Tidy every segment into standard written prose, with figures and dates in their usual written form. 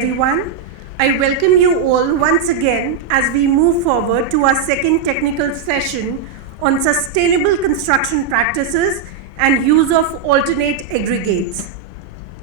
Everyone, I welcome you all once again as we move forward to our second technical session on sustainable construction practices and use of alternate aggregates.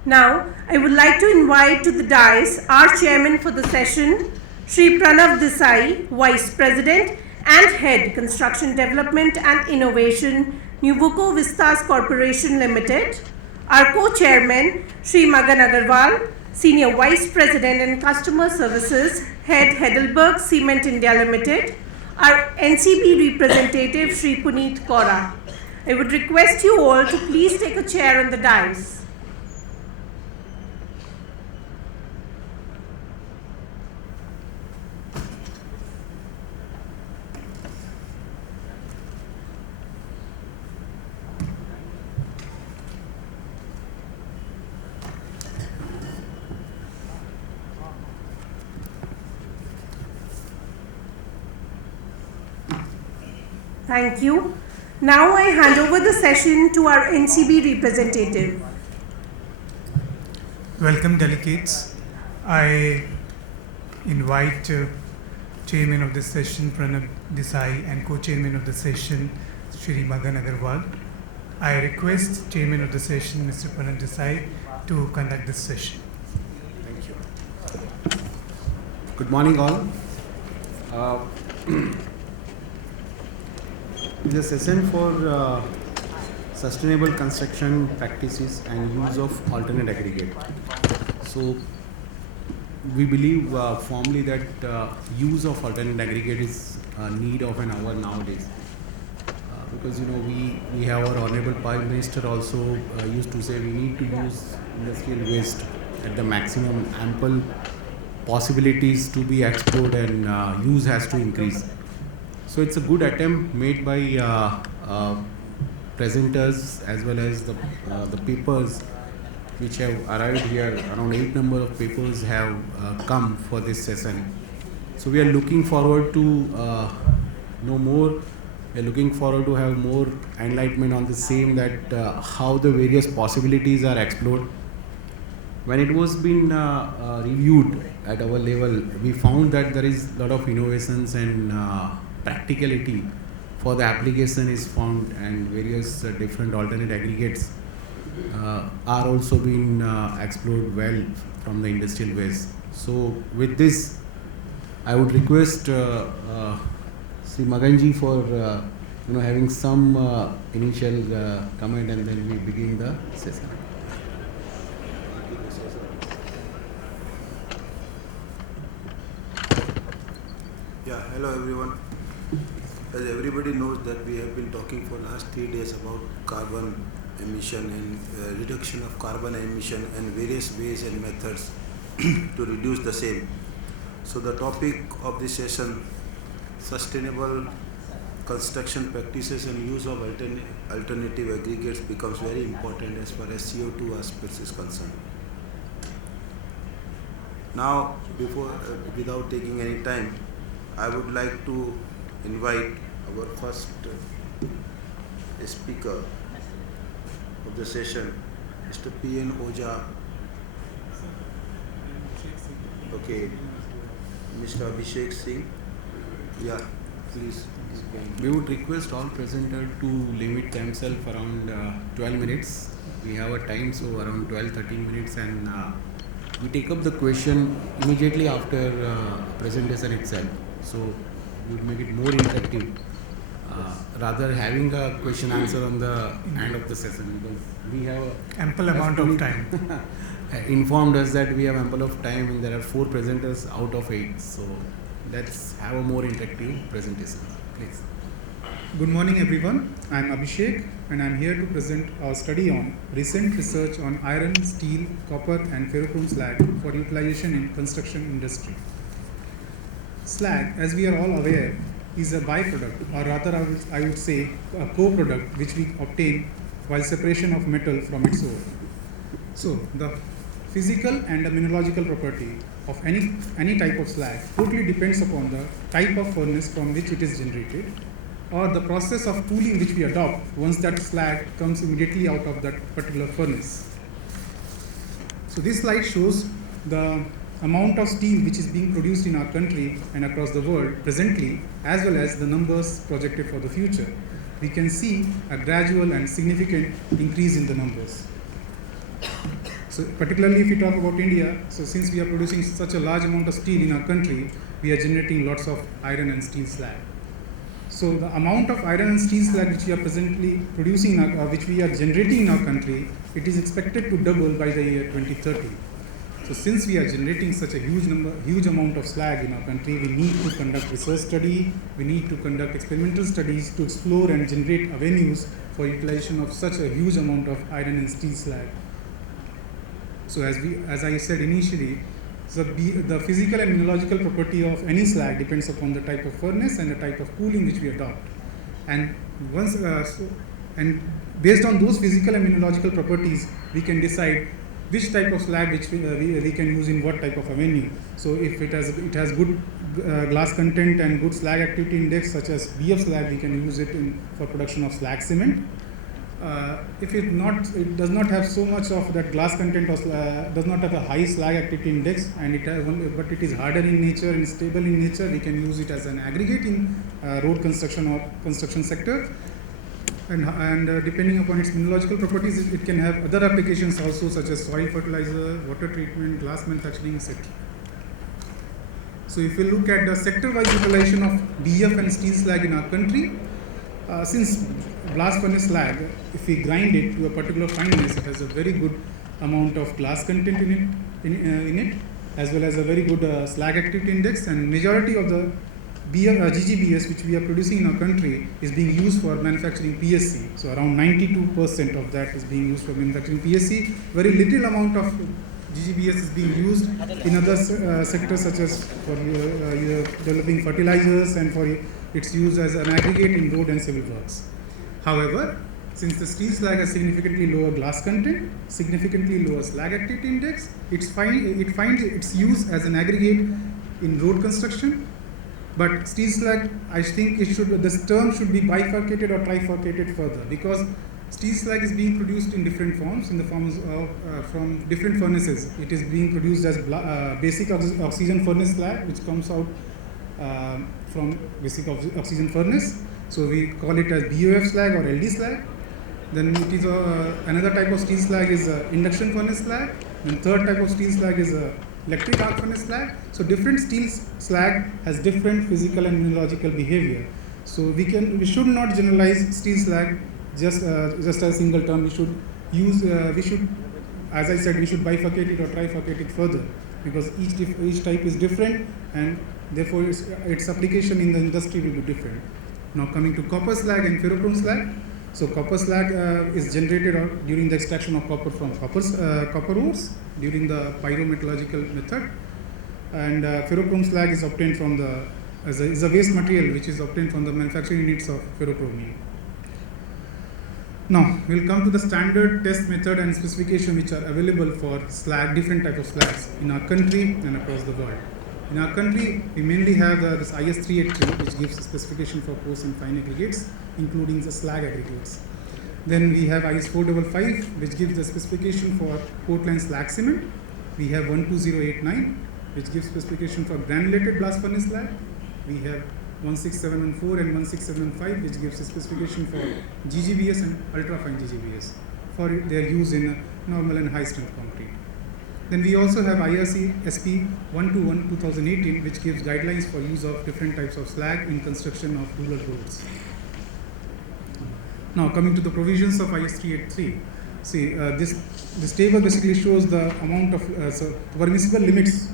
Now, I would like to invite to the dais our chairman for the session, Shri Pranav Desai, Vice President and Head Construction Development and Innovation, Nuvoco Vistas Corporation Limited, our co-chairman, Shri Magan Agarwal, Senior Vice President and Customer Services, Head HeidelbergCement India Limited, our NCB representative, Shri Puneet Kaura. I would request you all to please take a chair on the dais. Thank you. Now I hand over the session to our NCB representative. Welcome, delegates. I invite Chairman of the session, Pranav Desai, and Co-Chairman of the session, Shri Magan Agarwal. I request Chairman of the session, Mr. Pranav Desai, to conduct this session. Thank you. Good morning, all. The session for sustainable construction practices and use of alternate aggregate. So, we believe firmly that use of alternate aggregate is a need of an hour nowadays. Because we have our Honorable Prime Minister also used to say we need to use industrial waste at the maximum, ample possibilities to be explored and use has to increase. So it's a good attempt made by presenters as well as the papers which have arrived here. Around 8 number of papers have come for this session. So we are looking forward to know more. We are looking forward to have more enlightenment on the same, that how the various possibilities are explored. When it was been reviewed at our level, we found that there is a lot of innovations and practicality for the application is found, and various different alternate aggregates are also being explored well from the industrial waste. So with this, I would request Sri Maganji for having some initial comment, and then we begin the session. Yeah, hello everyone. As everybody knows that we have been talking for last 3 days about carbon emission and reduction of carbon emission and various ways and methods to reduce the same. So the topic of this session, sustainable construction practices and use of alternative aggregates, becomes very important as far as CO2 aspects is concerned. Now, without taking any time, I would like to invite our first speaker of the session, Mr. P.N. Oja. Okay, Mr. Abhishek Singh. Yeah, please. We would request all presenters to limit themselves around 12 minutes. We have a time, so around 12-13 minutes, and we take up the question immediately after presentation itself. So we would make it more interactive, rather having a question answer on the end of the session, because we have ample amount of time. Informed us that we have ample of time and there are 4 presenters out of 8. So let's have a more interactive presentation, please. Good morning everyone. I am Abhishek and I am here to present our study on recent research on iron, steel, copper and ferrochrome slag for utilization in construction industry. Slag, as we are all aware, is a byproduct, or rather I would say a co-product which we obtain while separation of metal from its ore. So the physical and the mineralogical property of any type of slag totally depends upon the type of furnace from which it is generated, or the process of cooling which we adopt once that slag comes immediately out of that particular furnace. So this slide shows the amount of steel which is being produced in our country and across the world presently, as well as the numbers projected for the future, we can see a gradual and significant increase in the numbers. So particularly if we talk about India, so since we are producing such a large amount of steel in our country, we are generating lots of iron and steel slag. So the amount of iron and steel slag which we are presently producing, which we are generating in our country, it is expected to double by the year 2030. So since we are generating such a huge amount of slag in our country, we need to conduct research study, we need to conduct experimental studies to explore and generate avenues for utilization of such a huge amount of iron and steel slag. So as I said initially, the physical and mineralogical property of any slag depends upon the type of furnace and the type of cooling which we adopt. And based on those physical and mineralogical properties, we can decide which type of slag which we can use in what type of avenue. So if it has good glass content and good slag activity index, such as BF slag, we can use it for production of slag cement. If it does not have so much of that glass content, or does not have a high slag activity index, and but it is harder in nature and stable in nature, we can use it as an aggregate in road construction or construction sector. And depending upon its mineralogical properties, it can have other applications also, such as soil fertilizer, water treatment, glass manufacturing, etc. So if you look at the sector-wise utilization of BF and steel slag in our country, since blast furnace slag, if we grind it to a particular fineness, it has a very good amount of glass content in it, as well as a very good slag activity index, and majority of the GGBS which we are producing in our country is being used for manufacturing PSC. So around 92% of that is being used for manufacturing PSC. Very little amount of GGBS is being used in other sectors, such as for developing fertilizers and for its use as an aggregate in road and civil works. However, since the steel slag has significantly lower glass content, significantly lower slag activity index, it finds its use as an aggregate in road construction. But steel slag, I think this term should be bifurcated or trifurcated further, because steel slag is being produced in different forms, in the forms of from different furnaces. It is being produced as basic oxygen furnace slag, which comes out from basic oxygen furnace. So we call it as BOF slag or LD slag. Then it is another type of steel slag is induction furnace slag. And third type of steel slag is electric arc furnace slag. So different steel slag has different physical and mineralogical behavior. So we should not generalize steel slag just as a single term. We should, as I said, we should bifurcate it or trifurcate it further, because each type is different, and therefore its application in the industry will be different. Now coming to copper slag and ferrochrome slag. So copper slag is generated during the extraction of copper from copper ores during the pyrometallurgical method, and ferrochrome slag is obtained from is a waste material which is obtained from the manufacturing units of ferrochromium. Now we'll come to the standard test method and specification which are available for slag, different types of slags in our country and across the world. In our country, we mainly have this IS 383, which gives a specification for coarse and fine aggregates, including the slag aggregates. Then we have IS 455, which gives the specification for Portland slag cement. We have 12089, which gives specification for granulated blast furnace slag. We have 16714 and 16715, which gives a specification for GGBS and ultra-fine GGBS for their use in normal and high-strength concrete. Then we also have IRC SP 121/2018, which gives guidelines for use of different types of slag in construction of rural roads. Now coming to the provisions of IS 383. See, this table basically shows the amount of permissible limits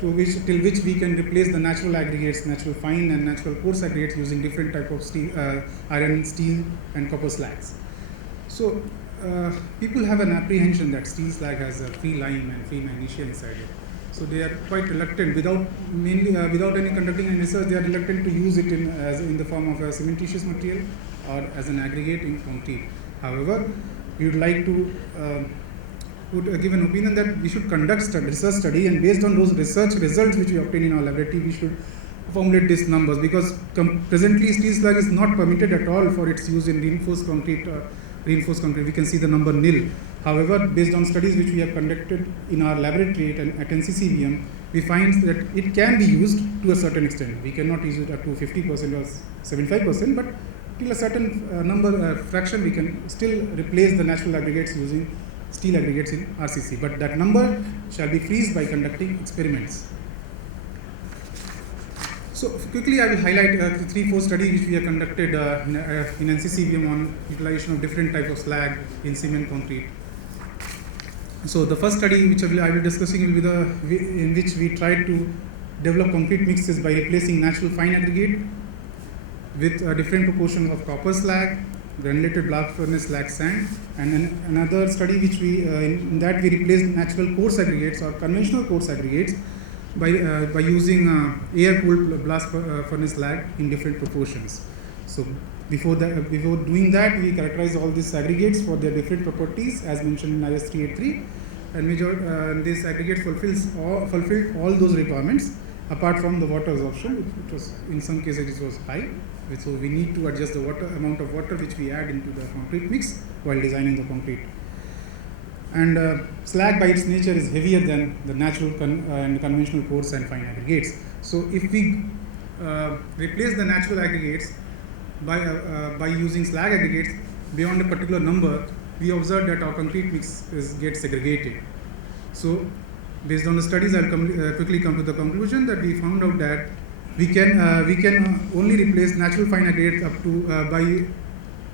till which we can replace the natural aggregates, natural fine and natural coarse aggregates using different type of steel, iron, steel and copper slags. So people have an apprehension that steel slag has a free lime and free magnesia inside it. So they are quite reluctant, without any conducting any research, they are reluctant to use it in the form of a cementitious material or as an aggregate in concrete. However, we would like to give an opinion that we should conduct research study, and based on those research results which we obtain in our laboratory, we should formulate these numbers, because presently steel slag is not permitted at all for its use in reinforced concrete. We can see the number nil. However, based on studies which we have conducted in our laboratory at NCCVM, we find that it can be used to a certain extent. We cannot use it up to 50% or 75%, but till a certain fraction we can still replace the natural aggregates using steel aggregates in RCC. But that number shall be freezed by conducting experiments. So quickly I will highlight 3-4 studies which we have conducted in NCCVM on utilization of different types of slag in cement concrete. So the first study which I will be discussing will be in which we tried to develop concrete mixes by replacing natural fine aggregate with a different proportion of copper slag, granulated blast furnace slag sand, and then another study which we in that we replaced natural coarse aggregates or conventional coarse aggregates by using air-cooled blast furnace slag in different proportions. So before doing that, we characterize all these aggregates for their different properties as mentioned in IS 383, and this aggregate fulfilled all those requirements apart from the water absorption, which was in some cases it was high. So we need to adjust the amount of water which we add into the concrete mix while designing the concrete. And slag by its nature is heavier than the natural and conventional coarse and fine aggregates. So if we replace the natural aggregates by using slag aggregates beyond a particular number, we observe that our concrete mix gets segregated. So based on the studies, I will quickly come to the conclusion that we found out that we can only replace natural fine aggregate up to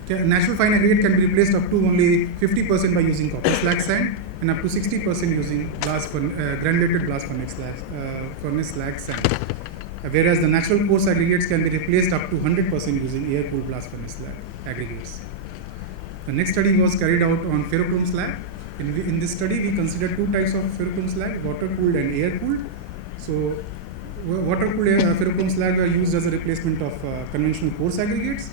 natural fine aggregate can be replaced up to only 50% by using copper slag sand and up to 60% using granulated blast furnace slag sand. Whereas the natural coarse aggregates can be replaced up to 100% using air-cooled blast furnace slag aggregates. The next study was carried out on ferrochrome slag. In this study, we considered two types of ferrochrome slag, water-cooled and air-cooled. So water-cooled ferrochrome slag are used as a replacement of conventional coarse aggregates.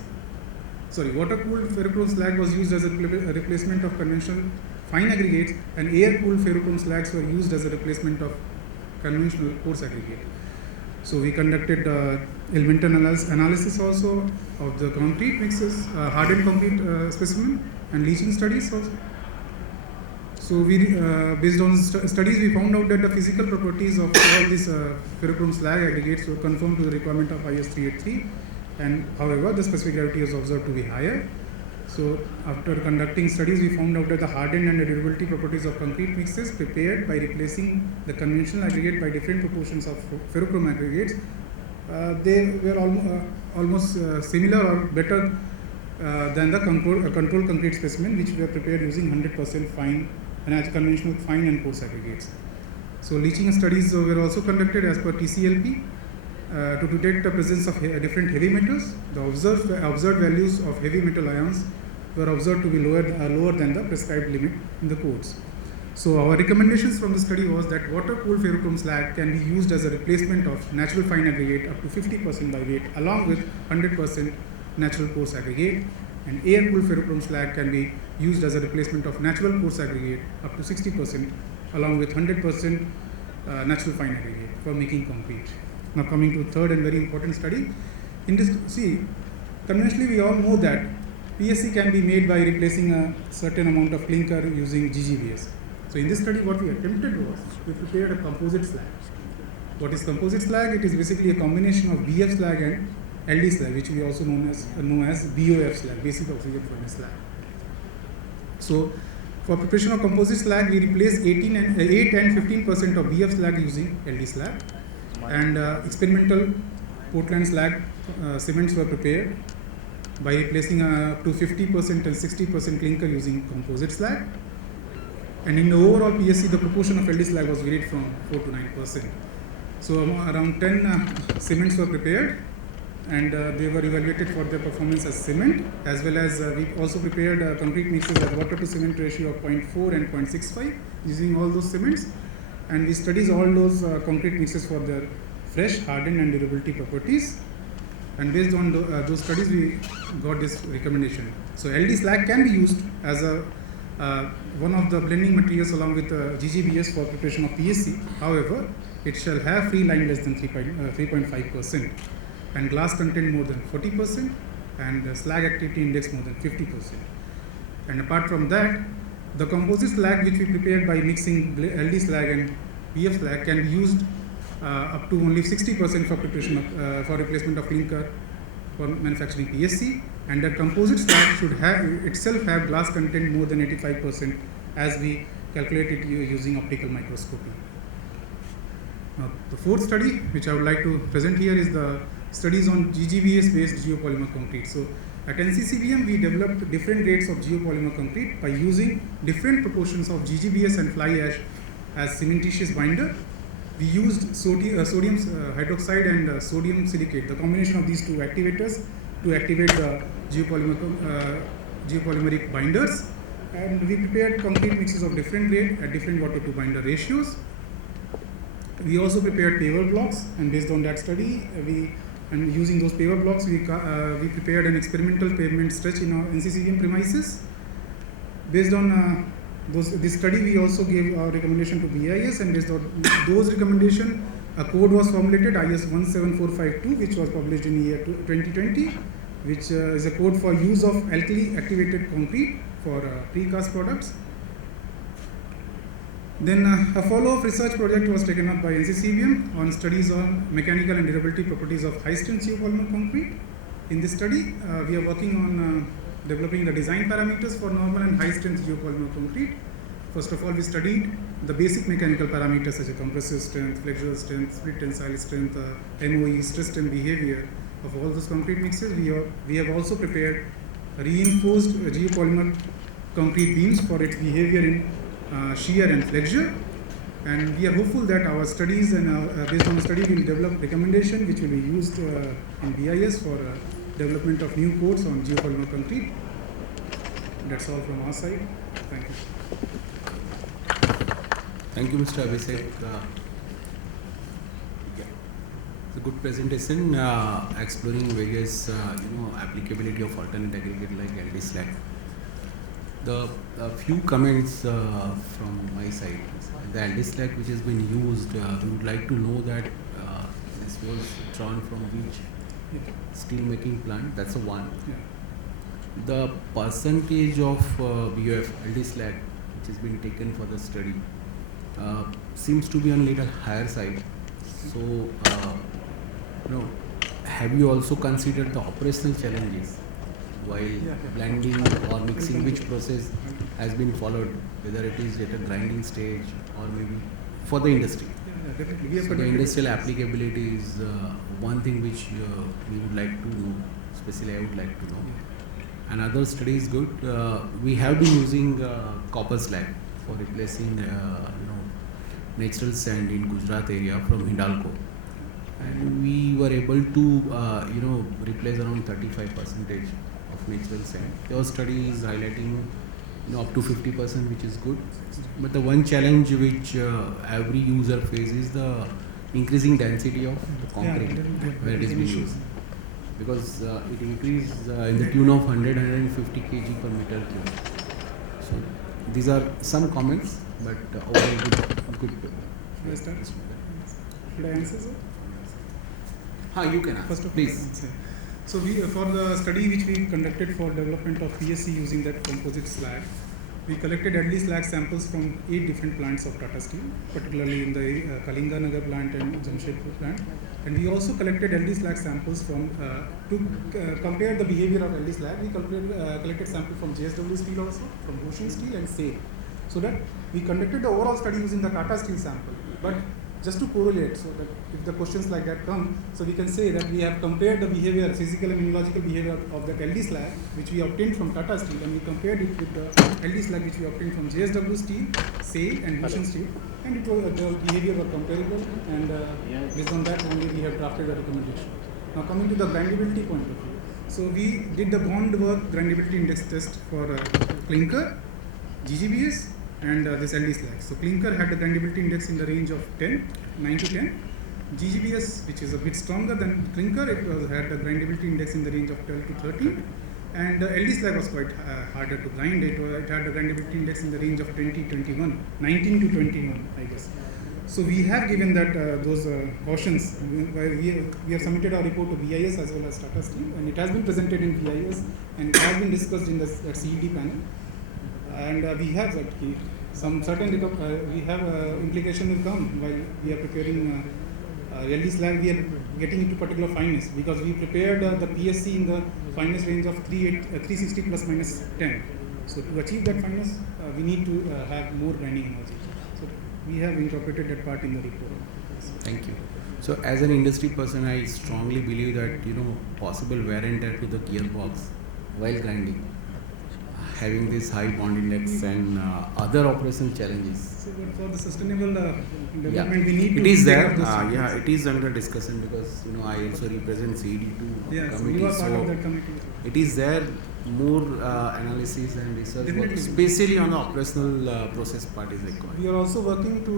Water-cooled ferrochrome slag was used as a replacement of conventional fine aggregates, and air-cooled ferrochrome slags were used as a replacement of conventional coarse aggregate. So we conducted elemental analysis also of the concrete mixes, hardened concrete specimen, and leaching studies also. So we, based on studies, we found out that the physical properties of all these ferrochrome slag aggregates were conform to the requirement of IS 383. And however, the specific gravity is observed to be higher. So after conducting studies, we found out that the hardened and the durability properties of concrete mixes prepared by replacing the conventional aggregate by different proportions of ferrochrome aggregates, they were almost similar or better than the control concrete specimen which were prepared using 100% fine and conventional fine and coarse aggregates. So leaching studies were also conducted as per TCLP. To detect the presence of different heavy metals. The observed values of heavy metal ions were observed to be lower than the prescribed limit in the codes. So our recommendations from the study was that water-cooled ferrochrome slag can be used as a replacement of natural fine aggregate up to 50% by weight, along with 100% natural coarse aggregate, and air-cooled ferrochrome slag can be used as a replacement of natural coarse aggregate up to 60%, along with 100% natural fine aggregate for making concrete. Now coming to third and very important study. In this, conventionally we all know that PSC can be made by replacing a certain amount of clinker using GGBS. So in this study what we attempted was, we prepared a composite slag. What is composite slag? It is basically a combination of BF slag and LD slag, which we also know as BOF slag, basic oxygen furnace slag. So for preparation of composite slag, we replaced 8 and 15% of BF slag using LD slag. And experimental Portland slag cements were prepared by replacing up to 50% and 60% clinker using composite slag. And in the overall PSC, the proportion of LD slag was varied from 4 to 9%. So around 10 cements were prepared, and they were evaluated for their performance as cement, as well as we also prepared concrete mixes at water to cement ratio of 0.4 and 0.65 using all those cements. And we studied all those concrete mixes for their fresh, hardened and durability properties. And based on those studies, we got this recommendation. So LD slag can be used as one of the blending materials along with GGBS for preparation of PSC. However, it shall have free lime less than 3.5% and glass content more than 40% and slag activity index more than 50%. And apart from that, the composite slag which we prepared by mixing LD slag and BF slag can be used up to only 60% for preparation of, for replacement of clinker for manufacturing PSC, and the composite slag should have itself have glass content more than 85% as we calculate it using optical microscopy. The fourth study which I would like to present here is the studies on GGBS based geopolymer concrete. So at NCCBM we developed different grades of geopolymer concrete by using different proportions of GGBS and fly ash as cementitious binder. We used sodium hydroxide and sodium silicate, the combination of these two activators, to activate the geopolymeric binders, and we prepared concrete mixes of different grade at different water to binder ratios. We also prepared paver blocks, and based on that study, and using those paver blocks, we prepared an experimental pavement stretch in our NCCBM premises. Based on this study, we also gave our recommendation to BIS, and based on those recommendations, a code was formulated, IS 17452, which was published in year 2020, which is a code for use of alkali activated concrete for precast products. Then a follow-up research project was taken up by NCCBM on studies on mechanical and durability properties of high-strength geopolymer concrete. In this study, we are working on developing the design parameters for normal and high-strength geopolymer concrete. First of all, we studied the basic mechanical parameters such as compressive strength, flexural strength, split tensile strength, MOE, stress and behavior of all those concrete mixes. We have also prepared reinforced geopolymer concrete beams for its behavior in shear and flexure, and we are hopeful that our studies and based on the study we will develop recommendation which will be used in BIS for development of new codes on geopolymer concrete. That's all from our side. Thank you. Thank you, Mr. Abhishek. It's a good presentation exploring various applicability of alternate aggregate like LD slag. The few comments from my side. The LD slag which has been used, we would like to know that this was drawn from which steel making plant. That's a one. Yeah. The percentage of BOF LD slag which has been taken for the study seems to be on little higher side. So, have you also considered the operational challenges while blending or mixing? Which process has been followed, whether it is at a grinding stage or maybe for the industry? Yeah, definitely. So the industrial applicability is one thing which we would like to know, especially I would like to know. Another study is good. We have been using copper slag for replacing natural sand in Gujarat area from Hindalco, and we were able to replace around 35% of natural sand. There were studies highlighting up to 50%, which is good. But the one challenge which every user faces is the increasing density of the concrete where it is being used, because it increases in the tune of 100-150 kg per meter cube. So these are some comments, but overall good. Should I start? Should I answer, sir? You can answer, please. So for the study which we conducted for development of PSC using that composite slag, we collected LD slag samples from 8 different plants of Tata Steel, particularly in the Kalinganagar plant and Jamshedpur plant. And we also collected LD slag samples from to compare the behavior of LD slag. We collected samples from JSW Steel also, from Bhushan Steel and SAIL. So that we conducted the overall study using the Tata Steel sample. But just to correlate, so that if the questions like that come, so we can say that we have compared the behavior, physical and immunological behavior of the LD slag which we obtained from Tata Steel, and we compared it with the LD slag which we obtained from JSW Steel, SAIL and Bhushan Steel, and it was the behavior were comparable, and based on that only we have drafted a recommendation. Now coming to the grindability point of view, so we did the bond work grindability index test for clinker, GGBS and this LD slag. So clinker had the grindability index in the range of 9 to 10. GGBS, which is a bit stronger than clinker, it had the grindability index in the range of 12 to 13. And LD slag was quite harder to grind. It had the grindability index in the range of 19 to 21, I guess. So we have given that those cautions. We have submitted our report to BIS as well as Tata Steel, and it has been presented in BIS and it has been discussed in the CED panel. And we have that some certain we have implication will come while we are preparing LD slag we are getting into particular fineness, because we prepared the PSC in the fineness range of 360 plus minus 10. So to achieve that fineness, we need to have more grinding energy. So we have incorporated that part in the report. Thank you. So as an industry person, I strongly believe that possible wear and tear to the gearbox while grinding, having this high bond index and other operational challenges. So for the sustainable development, we need to it is take there. up those challenges. It is under discussion, because I also represent CD2 Yeah, so committee. you are part so of that committee. it is there more analysis and research work, Definitely. especially on the operational process part is required. We are also working to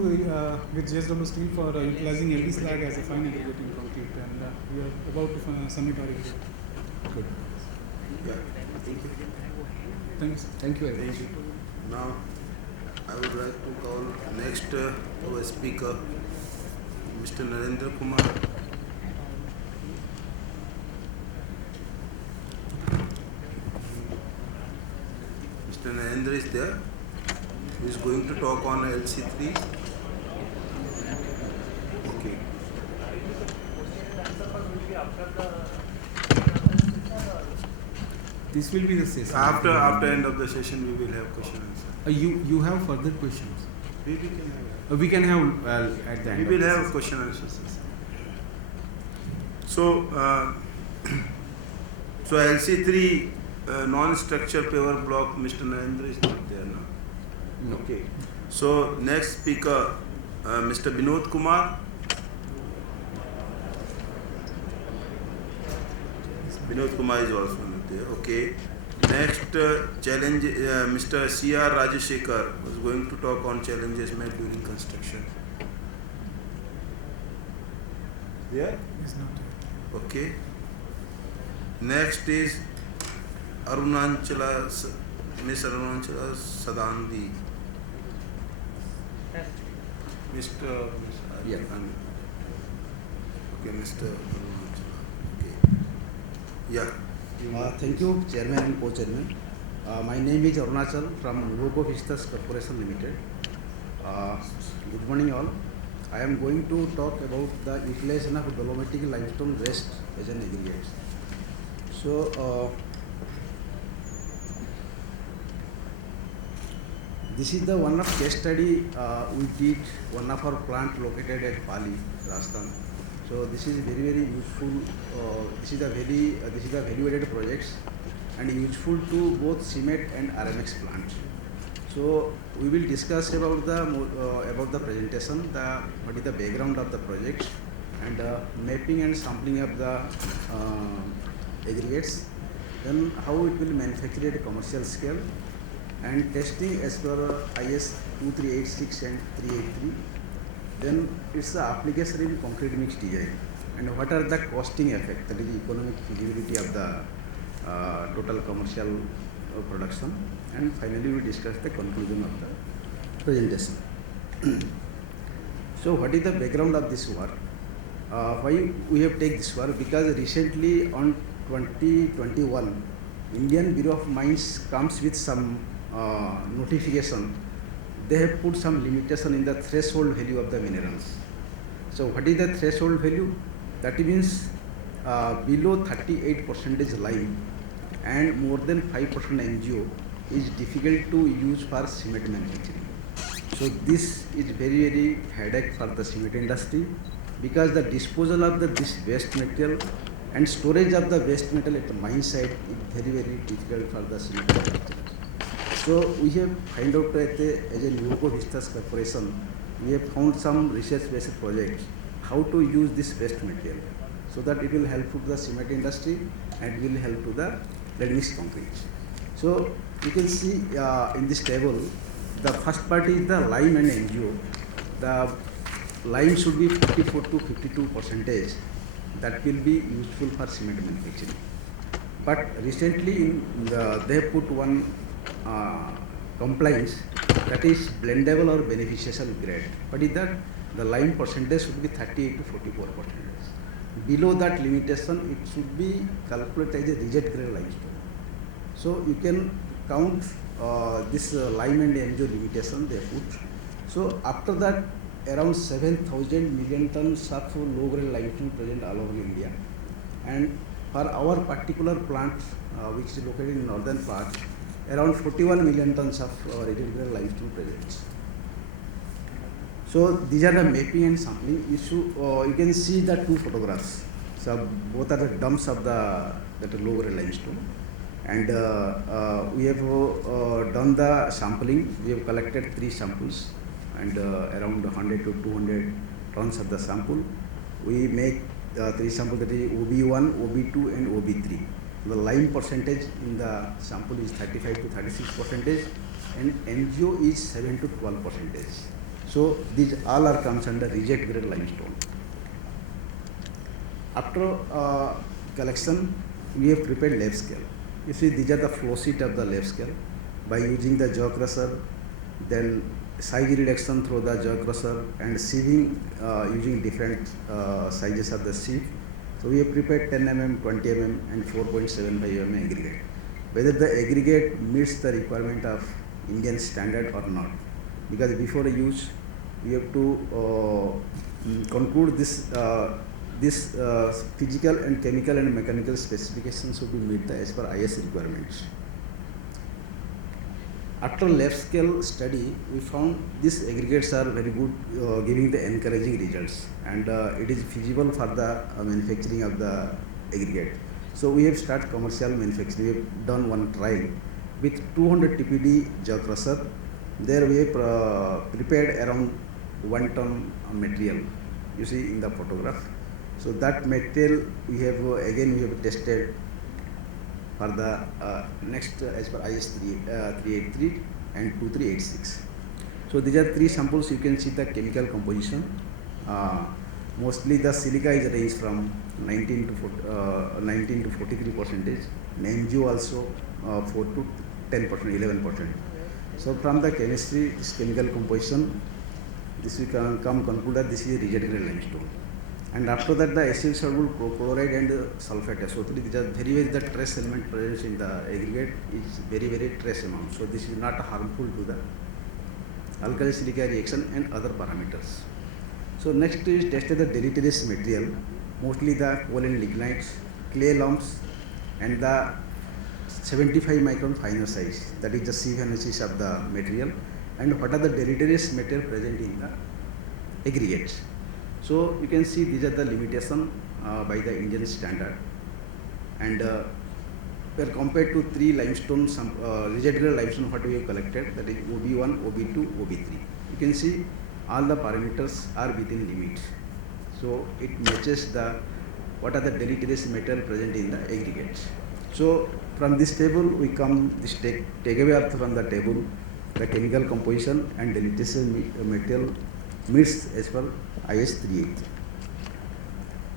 with JSW Steel for utilizing LD slag as a fine aggregating concrete, and we are about to submit our report. Good. Yeah, thank you. Thanks. Thank you. Thank you. Now, I would like to call next our speaker, Mr. Narendra Kumar. Mr. Narendra is there. He is going to talk on LC3. Okay. This will be the session. After end of the session, we will have question and answer. You have further questions? We can have. We can have at the end. We of will the have session. question and answer session. So, so LC3 non-structure paver block, Mr. Narendra is not there, no? No. Okay. So next speaker, Mr. Binod Kumar. Binod Kumar is also not there. Okay. Next challenge, Mr. C.R. Rajashekar was going to talk on challenges met during construction. There? Is not there. Okay. Next is Arunachala, Miss Arunachala Sadandi. Mr. Yeah. Okay, Mr. Arunachala. Okay. Yeah. Thank you, Chairman and Co-Chairman. My name is Arunachal from Nuvoco Vistas Corporation Limited. Good morning all. I am going to talk about the utilization of dolomitic limestone rest as an aggregate. So, this is the one of case study we did one of our plant located at Pali, Rajasthan. So this is very useful. This is a value-added projects and useful to both cement and RMX plants. So we will discuss about the presentation, what is the background of the project, and mapping and sampling of the aggregates. Then how it will manufacture at a commercial scale, and testing as per IS 2386 and 383. Then it's the application in concrete mix design, and what are the costing effect, that is the economic feasibility of the total commercial production, and finally we discuss the conclusion of the presentation. So what is the background of this work? Why we have taken this work? Because recently on 2021, Indian Bureau of Mines comes with some notification. They have put some limitation in the threshold value of the minerals. So what is the threshold value? That means below 38% lime and more than 5% MgO is difficult to use for cement manufacturing. So this is very headache for the cement industry, because the disposal of this waste material and storage of the waste material at the mine site is very difficult for the cement manufacturer. So we have find out that as a Nuvoco Vistas Corporation, we have found some research-based projects how to use this waste material, so that it will help to the cement industry and will help to the ready-mix concrete. So you can see in this table, the first part is the lime and MgO. The lime should be 54 to 52%. That will be useful for cement manufacturing. But recently they have put one compliance, that is blendable or beneficial grade. What is that? The lime percentage should be 38 to 44%. Below that limitation, it should be calculated as a reject grade limestone. So you can count this lime and MgO limitation they put. So after that, around 7,000 million tons of low-grade limestone present all over India. And for our particular plant, which is located in northern part, around 41 million tons of rigid-grade limestone present. So these are the mapping and sampling. You can see the two photographs. So both are the dumps of that low-grade limestone. And we have done the sampling. We have collected 3 samples and around 100 to 200 tons of the sample. We make 3 samples, that is OB1, OB2 and OB3. The lime percentage in the sample is 35 to 36% and MgO is 7 to 12%. So these all are comes under reject grade limestone. After collection, we have prepared lab scale. You see, these are the flow sheet of the lab scale by using the jaw crusher, then size reduction through the jaw crusher and sieving using different sizes of the sieve. So we have prepared 10 mm, 20 mm and 4.75 mm aggregate. Whether the aggregate meets the requirement of Indian standard or not. Because before use, we have to conclude this physical and chemical and mechanical specifications should be met as per IS requirements. After lab scale study, we found these aggregates are very good, giving the encouraging results, and it is feasible for the manufacturing of the aggregate. So we have started commercial manufacturing. We have done one trial with 200 TPD jaw crusher. There we have prepared around 1 ton material. You see in the photograph. So that material we have again we have tested for the next as per IS 383 and 2386. So these are 3 samples. You can see the chemical composition. Mostly the silica is ranged from 19 to 43%. MgO also 4 to 10%, 11%. So from the chemistry, this chemical composition, this we can conclude that this is reject grade limestone. And after that, the acyl soluble chloride and sulfate SO3, these are very the trace element present in the aggregate is very trace amount. So this is not harmful to the alkali silica reaction and other parameters. So next is tested the deleterious material, mostly the coal and lignites, clay lumps, and the 75 micron finer size. That is the sieve analysis of the material, and what are the deleterious material present in the aggregates. So you can see these are the limitation by the Indian standard, and were compared to 3 limestone, reject grade limestone what we have collected, that is OB1, OB2, OB3. You can see all the parameters are within limits. So it matches the what are the deleterious material present in the aggregates. So from this table we come this takeaway from the table, the chemical composition and deleterious material meets as per IS 383.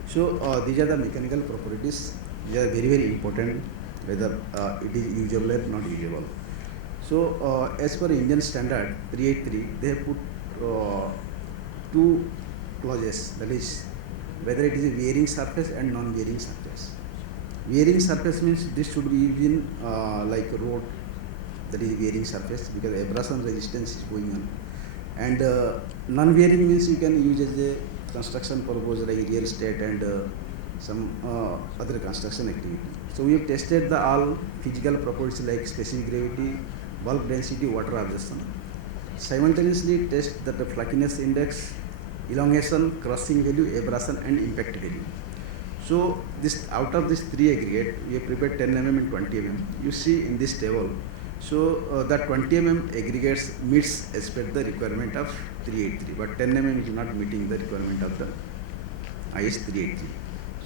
So these are the mechanical properties. These are very important, whether it is usable or not usable. So as per Indian standard 383, they have put 2 clauses, that is whether it is a wearing surface and non-wearing surface. Wearing surface means this should be used in like road, that is wearing surface, because abrasion resistance is going on. And non-wearing means you can use as a construction purpose like real estate and some other construction activity. So we have tested the all physical properties like specific gravity, bulk density, water absorption. Simultaneously test the flakiness index, elongation, crushing value, abrasion and impact value. So this out of these 3 aggregate, we have prepared 10 mm and 20 mm. You see in this table. So that 20 mm aggregates meets as per the requirement of 383, but 10 mm is not meeting the requirement of the IS 383.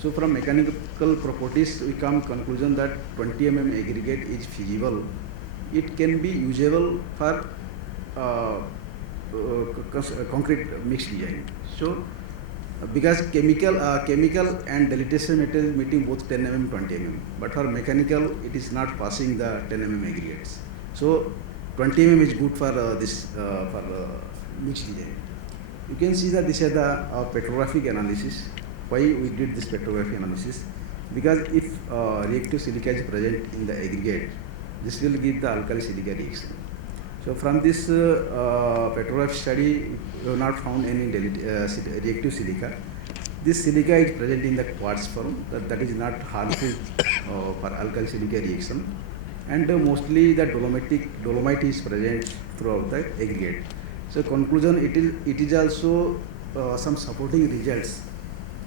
So from mechanical properties, we come conclusion that 20 mm aggregate is feasible. It can be usable for concrete mixed design. So because chemical and deleterious material meeting both 10 mm 20 mm, but for mechanical it is not passing the 10 mm aggregates. So 20 mm is good for this for mixed design. You can see that this is the petrographic analysis. Why we did this petrographic analysis? Because if reactive silica is present in the aggregate, this will give the alkali silica reaction. So from this petrograph study, we have not found any reactive silica. This silica is present in the quartz form, that is not harmful for alkyl silica reaction. And mostly the dolomite is present throughout the aggregate. So conclusion, it is also some supporting results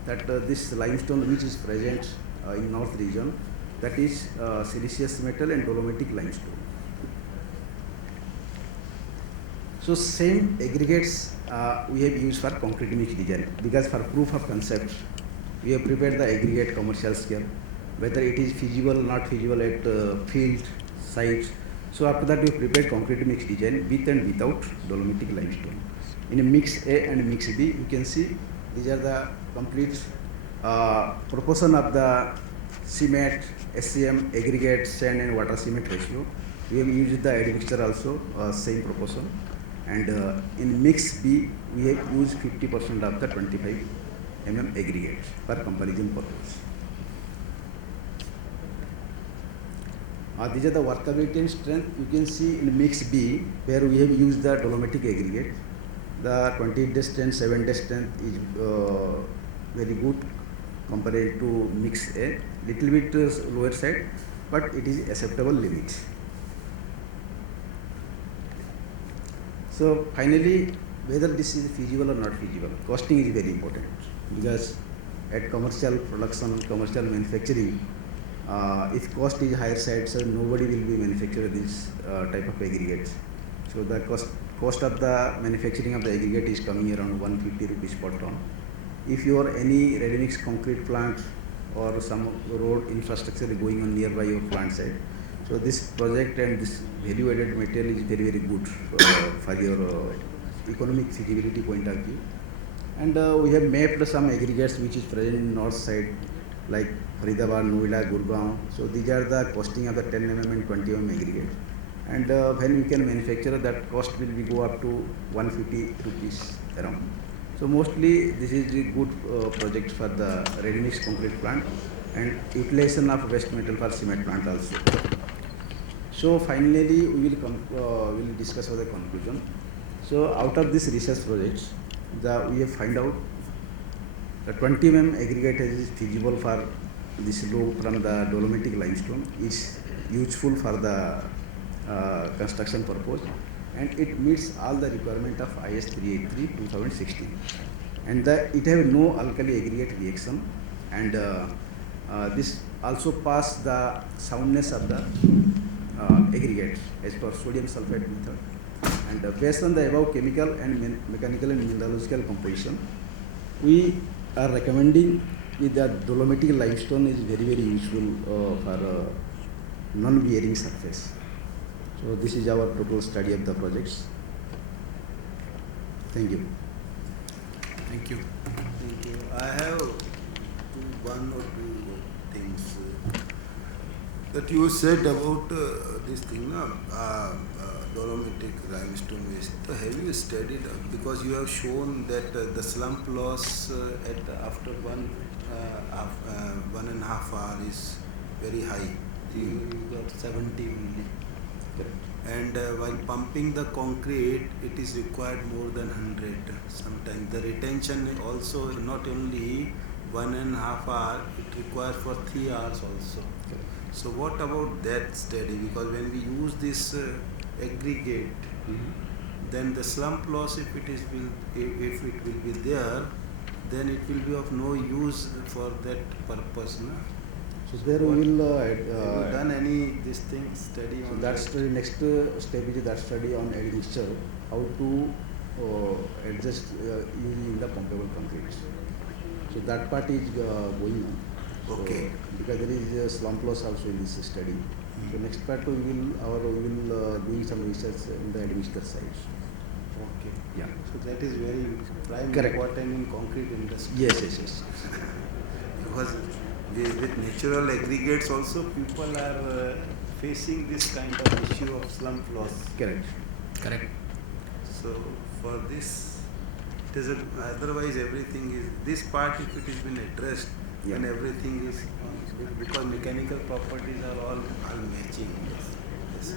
that this limestone which is present in north region, that is siliceous metal and dolomitic limestone. So same aggregates we have used for concrete mix design, because for proof of concept we have prepared the aggregate commercial scale, whether it is feasible or not feasible at field sites. So after that we prepared concrete mix design with and without dolomitic limestone. In mix A and mix B, you can see these are the complete proportion of the cement, SCM, aggregate, sand and water cement ratio. We have used the admixture also, same proportion. And in mix B, we have used 50% of the 25 mm aggregate for comparison purpose. These are the workability and strength. You can see in mix B, where we have used the dolomitic aggregate, the 28 day strength, 7 day strength is very good compared to mix A, little bit lower side, but it is acceptable limit. So finally, whether this is feasible or not feasible, costing is very important, because at commercial production, commercial manufacturing, if cost is higher side, so nobody will be manufacturing this type of aggregates. So the cost of the manufacturing of the aggregate is coming around 150 rupees per ton. If you are any ready mix concrete plant or some road infrastructure going on nearby your plant site, so this project and this value added material is very good for your economic feasibility point of view. And we have mapped some aggregates which is present in north side, like Faridabad, Noida, Gurgaon. So these are the costing of the 10 mm and 20 mm aggregate. And when we can manufacture, that cost will be go up to 150 rupees around. So mostly this is a good project for the ready mix concrete plant and utilization of waste metal for cement plant also. So finally we will discuss the conclusion. So out of this research projects, we have find out the 20 mm aggregate is feasible for this lobe from the dolomitic limestone, is useful for the construction purpose, and it meets all the requirement of IS 383 2016, and it have no alkali aggregate reaction, and this also pass the soundness of the aggregate as per sodium sulfate method. And based on the above chemical and mechanical and mineralogical composition, we are recommending that dolomitic limestone is very useful for non-bearing surface. So this is our total study of the projects. Thank you. Thank you. Thank you. I have one or two things that you said about this thing, dolomitic limestone waste. Have you studied, because you have shown that the slump loss after 1.5 hours is very high. You got 70 only. And while pumping the concrete, it is required more than 100 sometimes. The retention also not only 1.5 hours, it requires for 3 hours also. So what about that study? Because when we use this aggregate, then the slump loss, if it will be there, then it will be of no use for that purpose. No? So there we will have you done any this thing study on that study. Next step is that study on admixture, how to adjust using the pumpable concrete. So that part is going on. Okay. So because there is a slump loss also in this study. So next part we will doing some research in the admixture side. Okay. Yeah. So that is very prime Correct. important in concrete industry. Yes. Because with natural aggregates also, people are facing this kind of issue of slump loss. Correct. So for this, it is otherwise everything is, this part if it has been addressed, then everything is, because mechanical properties are all matching. Yes.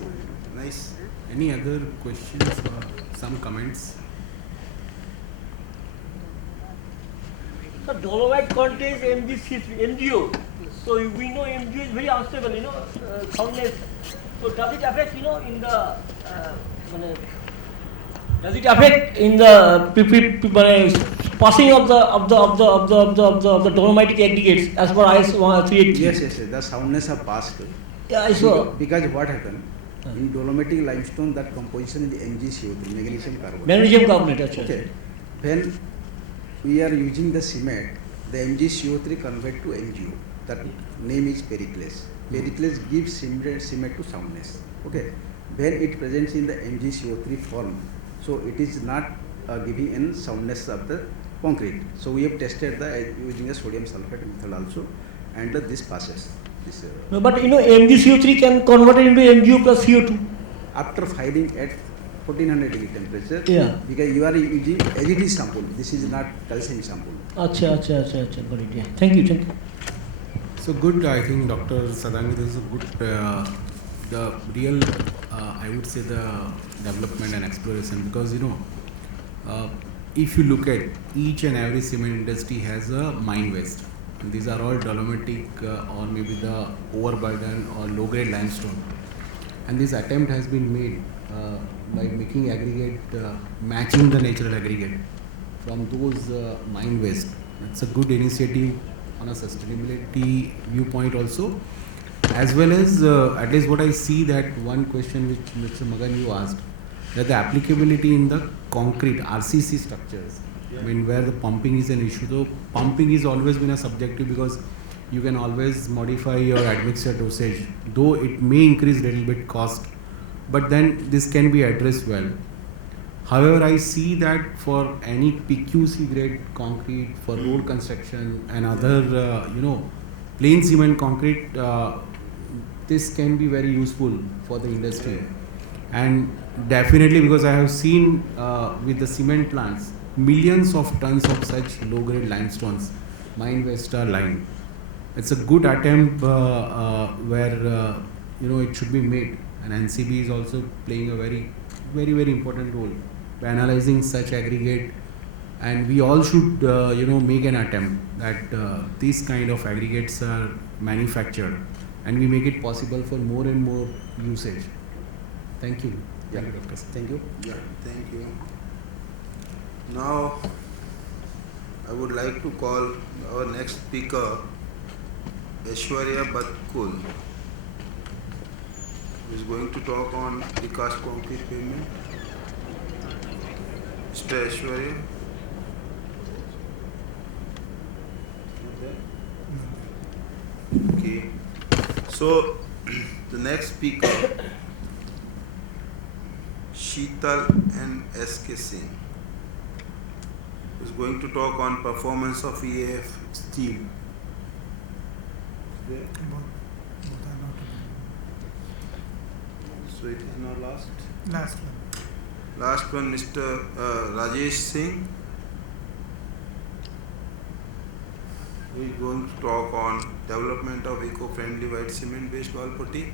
Nice. Any other questions or some comments? So dolomite contains MgO. So we know MgO is very unstable, soundness. So does it affect, in the does it affect in the passing of the dolomitic aggregates as per IS 380? Yes, the soundness are passed. Yeah, I saw. Because what happened? In dolomitic limestone, that composition is the MgCO3, magnesium carbonate. Magnesium carbonate, actually. Okay. When we are using the cement, the MgCO3 convert to MgO. That name is Pericles. Pericles gives cement to soundness. Okay. When it presents in the MgCO3 form, so it is not giving any soundness of the concrete. So we have tested using the sodium sulfate method also, and this passes. No, but MgCO3 can convert it into MgO plus CO2. After firing at 1400 degree temperature, Yeah. because you are using as it is sample. This is not calcium sample. Acha, got it. Yeah. Thank you. So good, I think Dr. Sadangi, this is a good, the real, I would say the development and exploration, because if you look at each and every cement industry has a mine waste. And these are all dolomitic or maybe the overburden or low grade limestone. And this attempt has been made by making aggregate, matching the natural aggregate from those mine waste. It's a good initiative on a sustainability viewpoint also, as well as at least what I see, that one question which Mr. Magan you asked, that the applicability in the concrete RCC structures. I mean, where the pumping is an issue. Though pumping is always been a subjective, because you can always modify your admixture dosage, though it may increase little bit cost, but then this can be addressed well. However, I see that for any PQC grade concrete, for road construction and other, plain cement concrete, this can be very useful for the industry. And definitely, because I have seen with the cement plants, millions of tons of such low grade limestones, mine waste are lying. It's a good attempt where it should be made, and NCB is also playing a very, very, very important role by analyzing such aggregate, and we all should make an attempt that these kind of aggregates are manufactured, and we make it possible for more and more usage. Thank you. Yeah. Thank you, Dr. Thank you. Yeah, thank you. Now, I would like to call our next speaker, Aishwarya Batkul, who is going to talk on precast concrete pavement. Mr. Aishwarya. Okay. So, the next speaker, Sheetal and S.K. Singh, is going to talk on performance of EAF steel. So it is now last one, Mr. Rajesh Singh, who is going to talk on development of eco-friendly white cement based wall putty.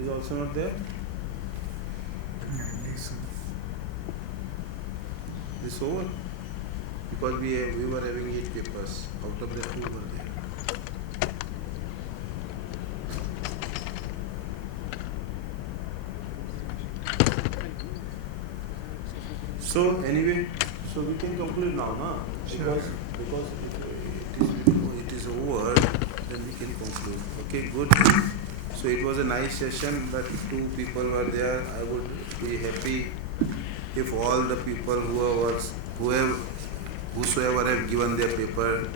Is also not there. This over, because we were having 8 papers, out of the 2 were there. So anyway, so we can conclude now, na? Sure. Because it is over, then we can conclude. Okay, good. So it was a nice session, but 2 people were there. I would be happy if all the people whosoever have given their paper,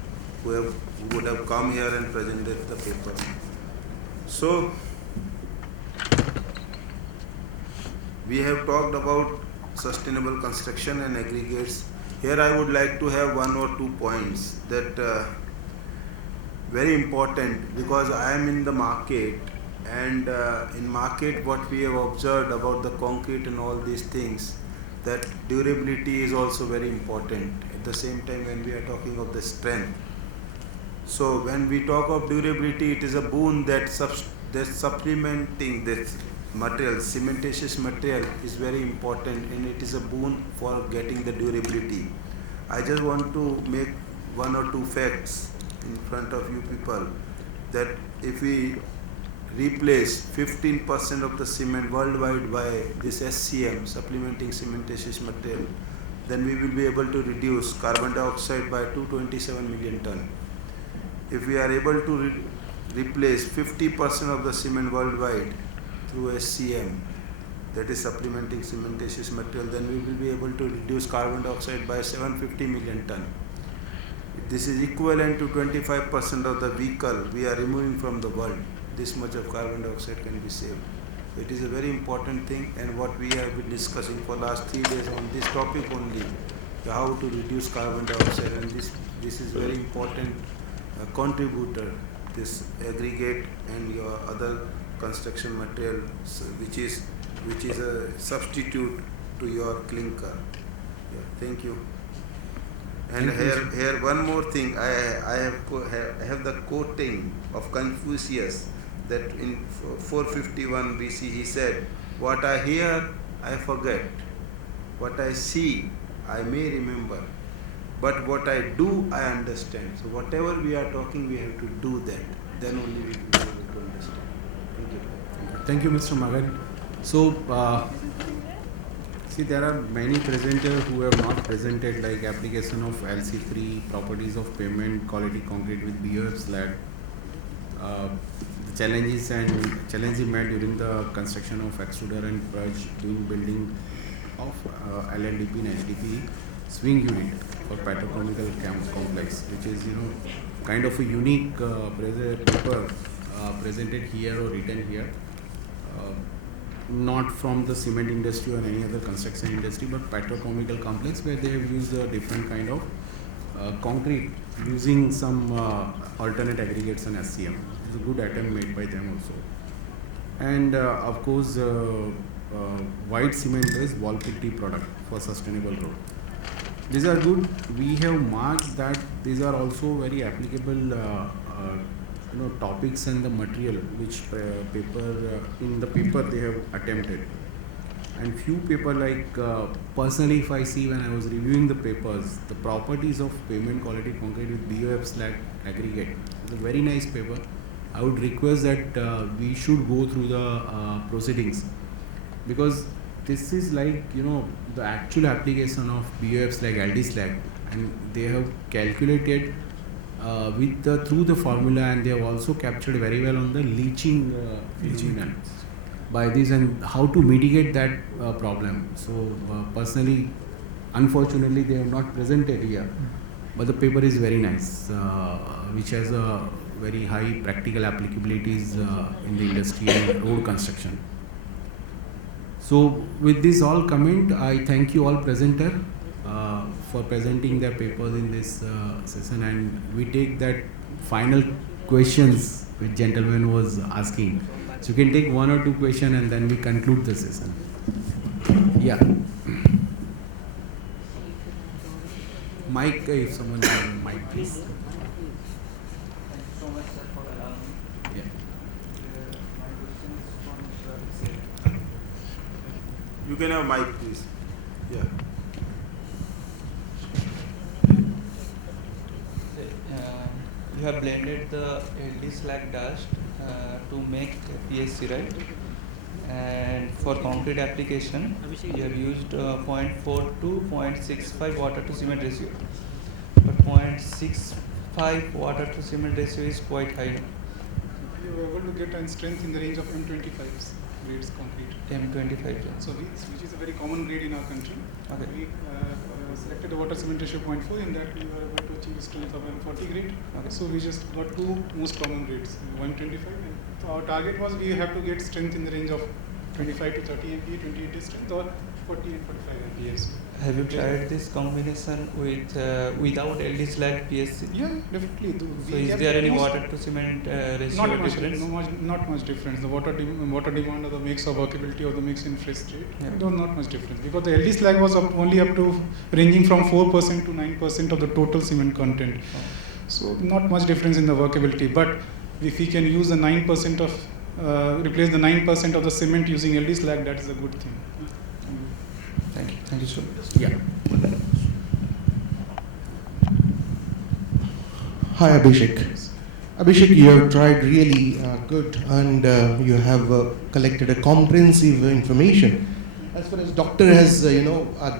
who would have come here and presented the paper. So we have talked about sustainable construction and aggregates. Here I would like to have 1 or 2 points that very important, because I am in the market, and in market what we have observed about the concrete and all these things, that durability is also very important. At the same time, when we are talking of the strength, So when we talk of durability, it is a boon that supplementing this material, cementitious material is very important, and it is a boon for getting the durability. I just want to make one or two facts in front of you people, that if we replace 15% of the cement worldwide by this SCM, supplementing cementitious material, then we will be able to reduce carbon dioxide by 227 million ton. If we are able to replace 50% of the cement worldwide through SCM, that is supplementing cementitious material, then we will be able to reduce carbon dioxide by 750 million ton. This is equivalent to 25% of the vehicle we are removing from the world. This much of carbon dioxide can be saved. It is a very important thing, and what we have been discussing for last 3 days on this topic only, how to reduce carbon dioxide, and this is very important contributor, this aggregate and your other construction material, which is a substitute to your clinker. Yeah, thank you. And here one more thing, I have the quoting of Confucius, that in 451 BC he said, "What I hear, I forget. What I see, I may remember. But what I do, I understand." So whatever we are talking, we have to do that. Then only we will be able to understand. Thank you. Thank you, Mr. Magan. So, see, there are many presenters who have not presented, like application of LC3, properties of pavement, quality concrete with BOF slag, the challenges met during the construction of extruder and purge doing building of LNDP and HDP swing unit for petrochemical complex, which is kind of a unique paper presented here or written here. Not from the cement industry or any other construction industry, but petrochemical complex, where they have used a different kind of concrete using some alternate aggregates and SCM. It's a good attempt made by them also. And of course, white cement is wall putty product for sustainable road. These are good. We have marked that these are also very applicable topics and the material which in the paper they have attempted. And few paper, like personally, if I see when I was reviewing the papers, the properties of pavement quality concrete with BOF slag aggregate, it's a very nice paper. I would request that we should go through the proceedings, because this is like the actual application of BOF slag, LD slag, and they have calculated through the formula, and they have also captured very well on the leaching by this, and how to mitigate that problem. So personally, unfortunately, they have not presented here, but the paper is very nice, which has a very high practical applicabilities in the industry and road construction. So with this all comment, I thank you all presenter for presenting their papers in this session, and we take that final questions which gentleman was asking. So you can take one or two questions and then we conclude the session. Yeah. Mic, if someone has a mic, please. Yeah. You can have mic, please. Yeah. You have blended the LD slag dust to make PSC, right? And for concrete application, you have used 0.4 to 0.65 water to cement ratio. But 0.65 water to cement ratio is quite high. You were able to get a strength in the range of M25 grades concrete. M25. So which is a very common grade in our country. Okay. We selected the water cement ratio 0.4, in that we were able to achieve strength of M40 grade. Okay. So we just got two most common grades, 125. And so our target was we have to get strength in the range of 25 to 30 MPa, 28 strength, or 40 and 45 MPa. Have you tried this combination with without LD slag PSC? Yeah, definitely. So is there any water to cement ratio difference? Not much difference. The water demand or the mix of workability of the mix in fresh state, there was not much difference, because the LD slag was only up to ranging from 4% to 9% of the total cement content. So not much difference in the workability, but if we can use the 9% of, replace the 9% of the cement using LD slag, that is a good thing. Thank you so much. Yeah. Hi Abhishek. Abhishek, you have tried really good and you have collected a comprehensive information. As far as doctor has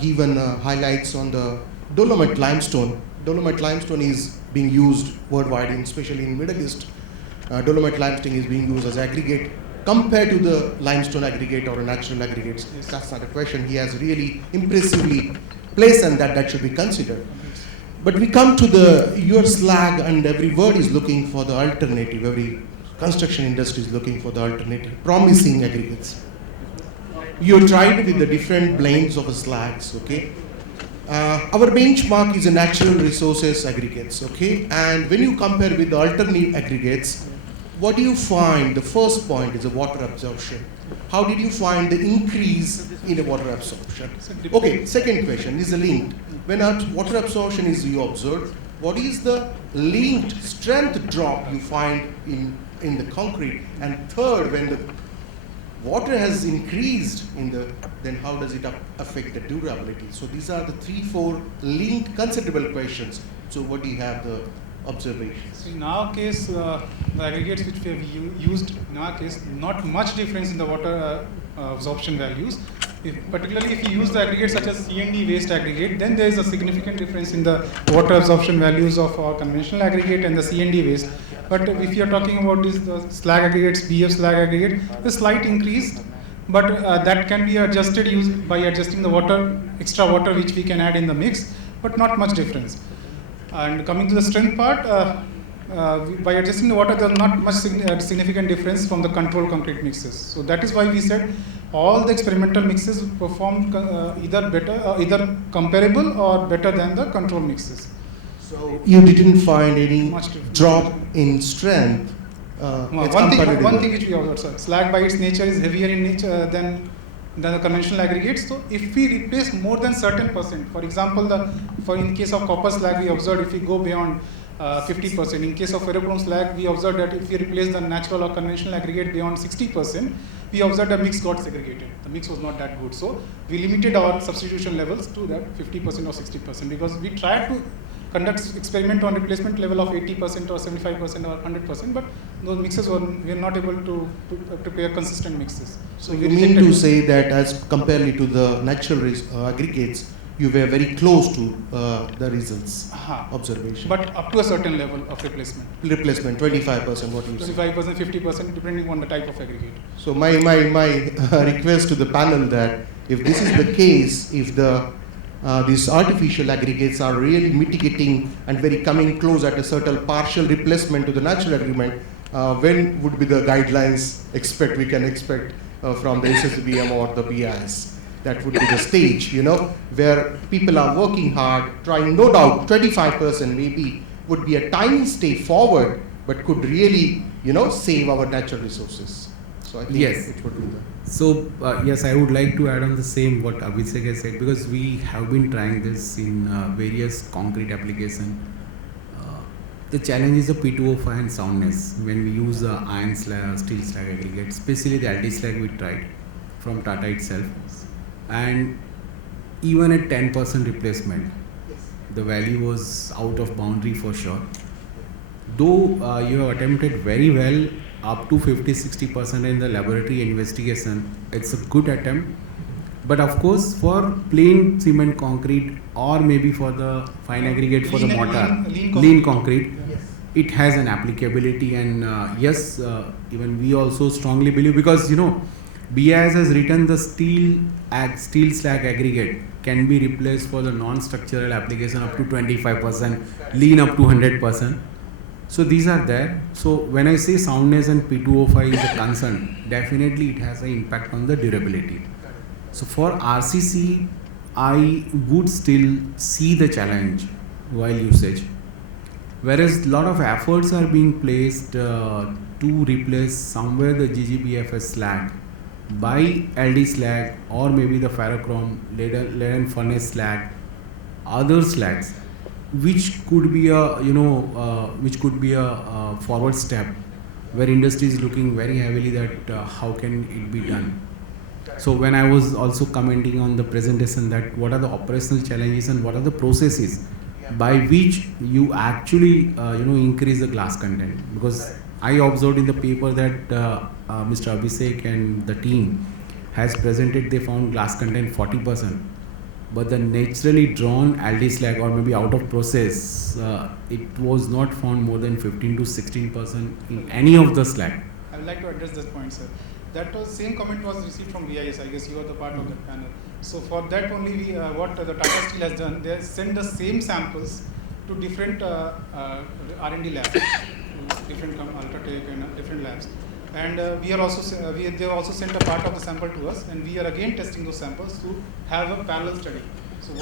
given highlights on the dolomite limestone. Dolomite limestone is being used worldwide, especially in Middle East. Dolomite limestone is being used as aggregate compared to the limestone aggregate or natural aggregates. Yes. That's not a question. He has really impressively placed, and that should be considered. But we come to your slag, and every word is looking for the alternative. Every construction industry is looking for the alternative, promising aggregates. You tried with the different blends of slags, okay? Our benchmark is a natural resources aggregates, okay? And when you compare with the alternate aggregates, what do you find? The first point is the water absorption. How did you find the increase in the water absorption? Okay, second question is the linked. When water absorption is you observed, what is the linked strength drop you find in the concrete? And third, when the water has increased then how does it affect the durability? So these are the 3-4 linked considerable questions. So what do you have the observations? So in our case, the aggregates which we have used, in our case, not much difference in the water absorption values. Particularly if you use the aggregates such as C&D waste aggregate, then there is a significant difference in the water absorption values of our conventional aggregate and the C&D waste. But if you are talking about the slag aggregates, BF slag aggregate, the slight increase, but that can be adjusted by adjusting the water, extra water which we can add in the mix, but not much difference. And coming to the strength part, by adjusting the water, there is not much significant difference from the control concrete mixes. So that is why we said all the experimental mixes performed either comparable or better than the control mixes. So you didn't find any Much difference. drop in strength. One thing which we observed, sir, slag by its nature is heavier in nature than the conventional aggregates. So if we replace more than certain percent, for example, in case of copper slag, we observed if we go beyond 50%. In case of ferrochrome slag, we observed that if we replace the natural or conventional aggregate beyond 60%, we observed the mix got segregated. The mix was not that good. So we limited our substitution levels to that 50% or 60% because we tried to conduct experiment on replacement level of 80% or 75% or 100%, but those mixes we are not able to prepare consistent mixes. So you mean to say that as compared to the natural aggregates, you were very close to the results observation. But up to a certain level of replacement. Replacement, 25%, what you say? 25%, 50%, depending on the type of aggregate. So my request to the panel that if this is the case, if these artificial aggregates are really mitigating and very coming close at a certain partial replacement to the natural aggregate, when would be the guidelines we can expect from the SSBM or the BIS? That would be the stage, where people are working hard, trying, no doubt, 25% maybe would be a tiny step forward, but could really, save our natural resources. So I think Yes. it would be the. So, yes, I would like to add on the same what Abhishek has said, because we have been trying this in various concrete application. The challenge is the P2O5 and soundness. When we use the iron slag, steel slag aggregate, especially the LD slag we tried from Tata itself. And even at 10% replacement, the value was out of boundary for sure. Though you have attempted very well up to 50-60% in the laboratory investigation, it's a good attempt. But of course, for plain cement concrete or maybe for the fine aggregate for the mortar, lean concrete, it has an applicability. And yes, even we also strongly believe, because BIS has written the steel slag aggregate can be replaced for the non-structural application up to 25%, lean up to 100%. So these are there. So when I say soundness and P2O5 is a concern, definitely it has an impact on the durability. So for RCC, I would still see the challenge while usage. Whereas a lot of efforts are being placed to replace somewhere the GGBFS slag by LD slag or maybe the ferrochrome, lead and furnace slag, other slags. which could be a forward step where industry is looking very heavily that how can it be done. So when I was also commenting on the presentation that what are the operational challenges and what are the processes by which you actually increase the glass content, because I observed in the paper that Mr. Abhishek and the team has presented, they found glass content 40%, but the naturally drawn LD slag or maybe out of process, it was not found more than 15 to 16% in any of the slag. I would like to address this point, sir. That was same comment was received from VIS. I guess you are the part of that panel. So for that only, we, what the Tata Steel has done, they send the same samples to different R&D labs, different Ultratech and different labs. And we are also they have also sent a part of the sample to us, and we are again testing those samples to have a parallel study. So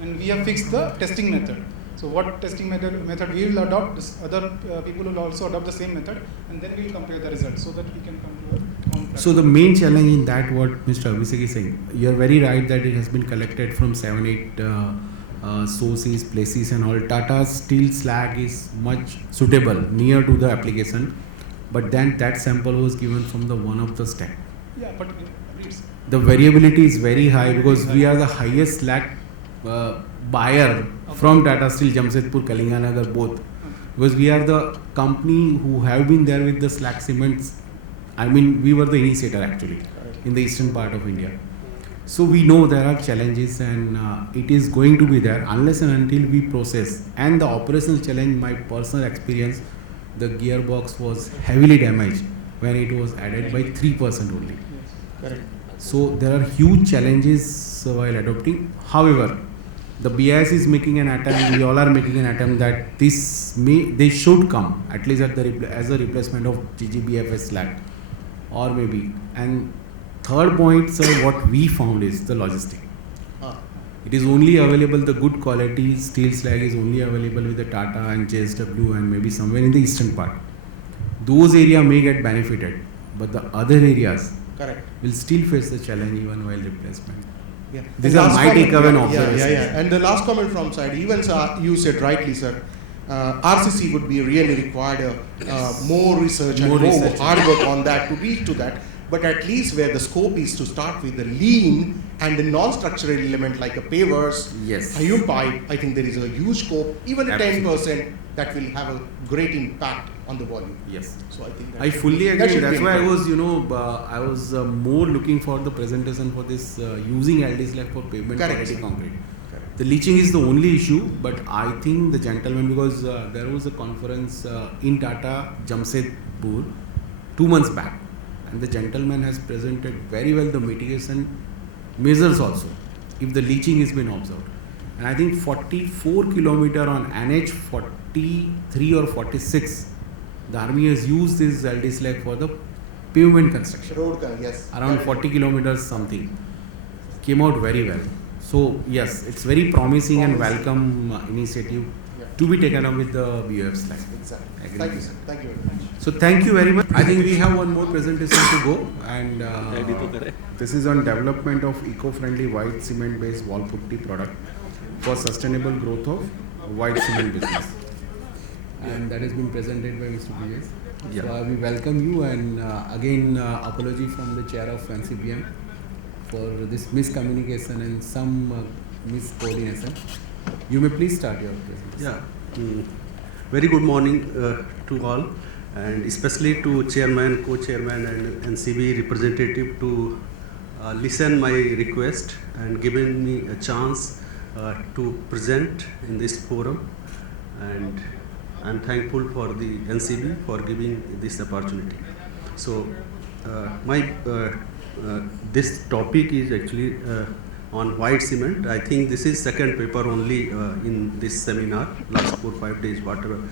we have fixed the testing method. So what testing method we will adopt, other people will also adopt the same method, and then we will compare the results so that we can come to a common platform. So the main challenge in that, what Mr. Abhishek is saying, you are very right that it has been collected from 7-8 sources, places and all. Tata Steel slag is much suitable near to the application, but then that sample was given from the one of the stack. Yeah, but the variability is very high because we are the highest slag buyer from Tata Steel, Jamshedpur, Kalinganagar both, because we are the company who have been there with the slag cements. I mean, we were the initiator actually in the eastern part of India. So we know there are challenges, and it is going to be there unless and until we process. And the operational challenge, my personal experience, the gearbox was heavily damaged when it was added by 3% only. Correct. So there are huge challenges while adopting. However, the BIS is making an attempt, we all are making an attempt that they should come at least at as a replacement of GGBFS slag, or maybe. And third point, sir, what we found is the logistic. It is only available, the good quality steel slag is only available with the Tata and JSW and maybe somewhere in the eastern part. Those areas may get benefited, but the other areas will still face the challenge even while replacement. Yeah. These are my takeaway and observations. Yeah. And the last comment from side, even you said rightly, sir, RCC would be really required more research and more hard work on that to reach to that. But at least where the scope is to start with the lean and the non-structural element like a pavers, high pipe, I think there is a huge scope, even a 10% that will have a great impact on the volume. Yes. So I think I fully agree. That's why I was, I was more looking for the presentation for this using LD slag for pavement quality concrete. Correct. The leaching is the only issue, but I think the gentleman, because there was a conference in Tata Jamshedpur 2 months back, and the gentleman has presented very well the mitigation measures also, if the leaching has been observed. And I think 44 kilometer on NH 43 or 46, the army has used this LD slag for the pavement construction. Road, yes. Around 40 kilometers something. Came out very well. So yes, it's very promising and welcome initiative to be taken up with the BOF slag. Exactly. Thank you, sir. Thank you very much. So thank you very much. I think we have one more presentation to go, and this is on development of eco-friendly white cement based wall putty product for sustainable growth of white cement business. And that has been presented by Mr. P.S. So we welcome you, and again apology from the chair of NCBM for this miscommunication and some miscoordination. You may please start your presentation. Very good morning to all, and especially to chairman, co-chairman and NCB representative to listen my request and given me a chance to present in this forum, and I'm thankful for the NCB for giving this opportunity. So this topic is actually on white cement. I think this is second paper only in this seminar, last 4-5 days, whatever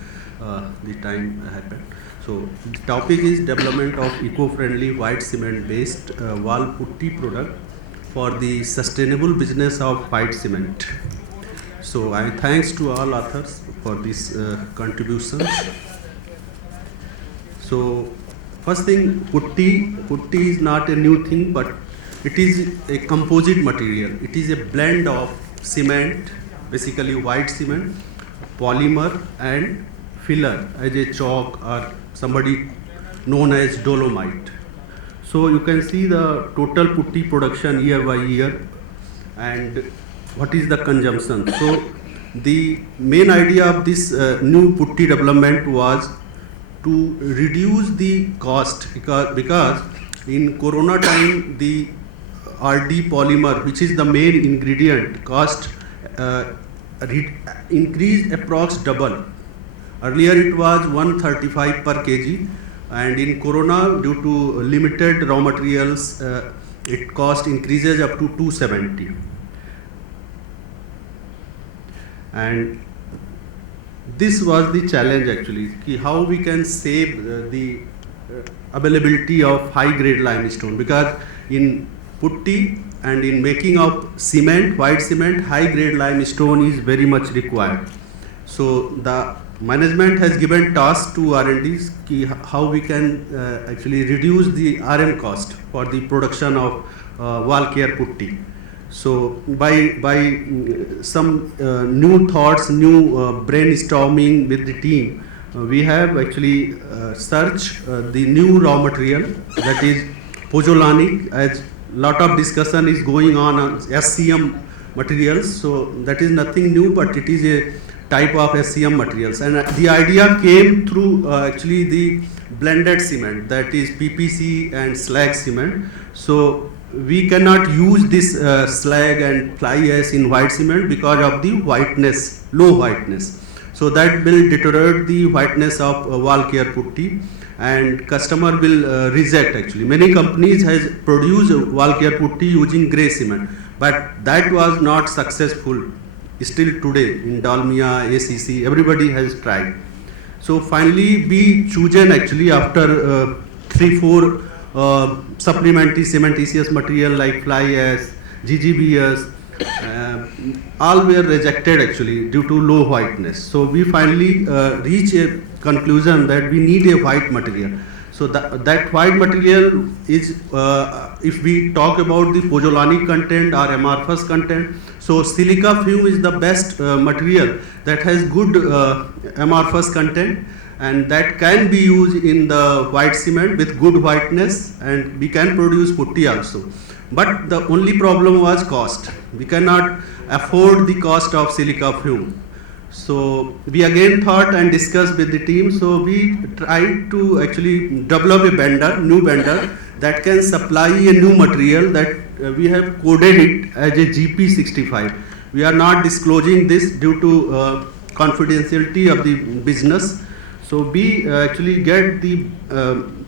the time happened. So the topic is development of eco-friendly white cement based wall putty product for the sustainable business of white cement. So I thanks to all authors for this contributions. So first thing, putty is not a new thing, but it is a composite material. It is a blend of cement, basically white cement, polymer and filler as a chalk or somebody known as dolomite. So you can see the total putty production year by year and what is the consumption. So the main idea of this new putty development was to reduce the cost because in corona time the RD polymer, which is the main ingredient, cost increased approx double. Earlier it was 135 per kg, and in corona due to limited raw materials it cost increases up to 270. And this was the challenge actually, how we can save the availability of high grade limestone, because in putty and in making of cement, white cement, high grade limestone is very much required. So the management has given task to R&Ds how we can actually reduce the RM cost for the production of wall care putty. So by some new thoughts, new brainstorming with the team, we have actually searched the new raw material, that is pozzolanic, as lot of discussion is going on SCM materials. So that is nothing new, but it is a type of SCM materials. And the idea came through actually the blended cement, that is PPC and slag cement. So we cannot use this slag and fly ash in white cement because of the whiteness, low whiteness. So that will deteriorate the whiteness of wall care putty, and customer will reject actually. Many companies has produced wall care putty using grey cement, but that was not successful. Still today in Dalmia, ACC, everybody has tried. So finally we chosen actually after 3-4 supplementary cementitious material like fly ash, GGBS, all were rejected actually due to low whiteness. So we finally reached a conclusion that we need a white material. So that white material is, if we talk about the pozzolanic content or amorphous content, so silica fume is the best material that has good amorphous content, and that can be used in the white cement with good whiteness, and we can produce putty also. But the only problem was cost. We cannot afford the cost of silica fume. So we again thought and discussed with the team. So we tried to actually develop a vendor, new vendor that can supply a new material that we have coded it as a GP65. We are not disclosing this due to confidentiality of the business. So we actually get the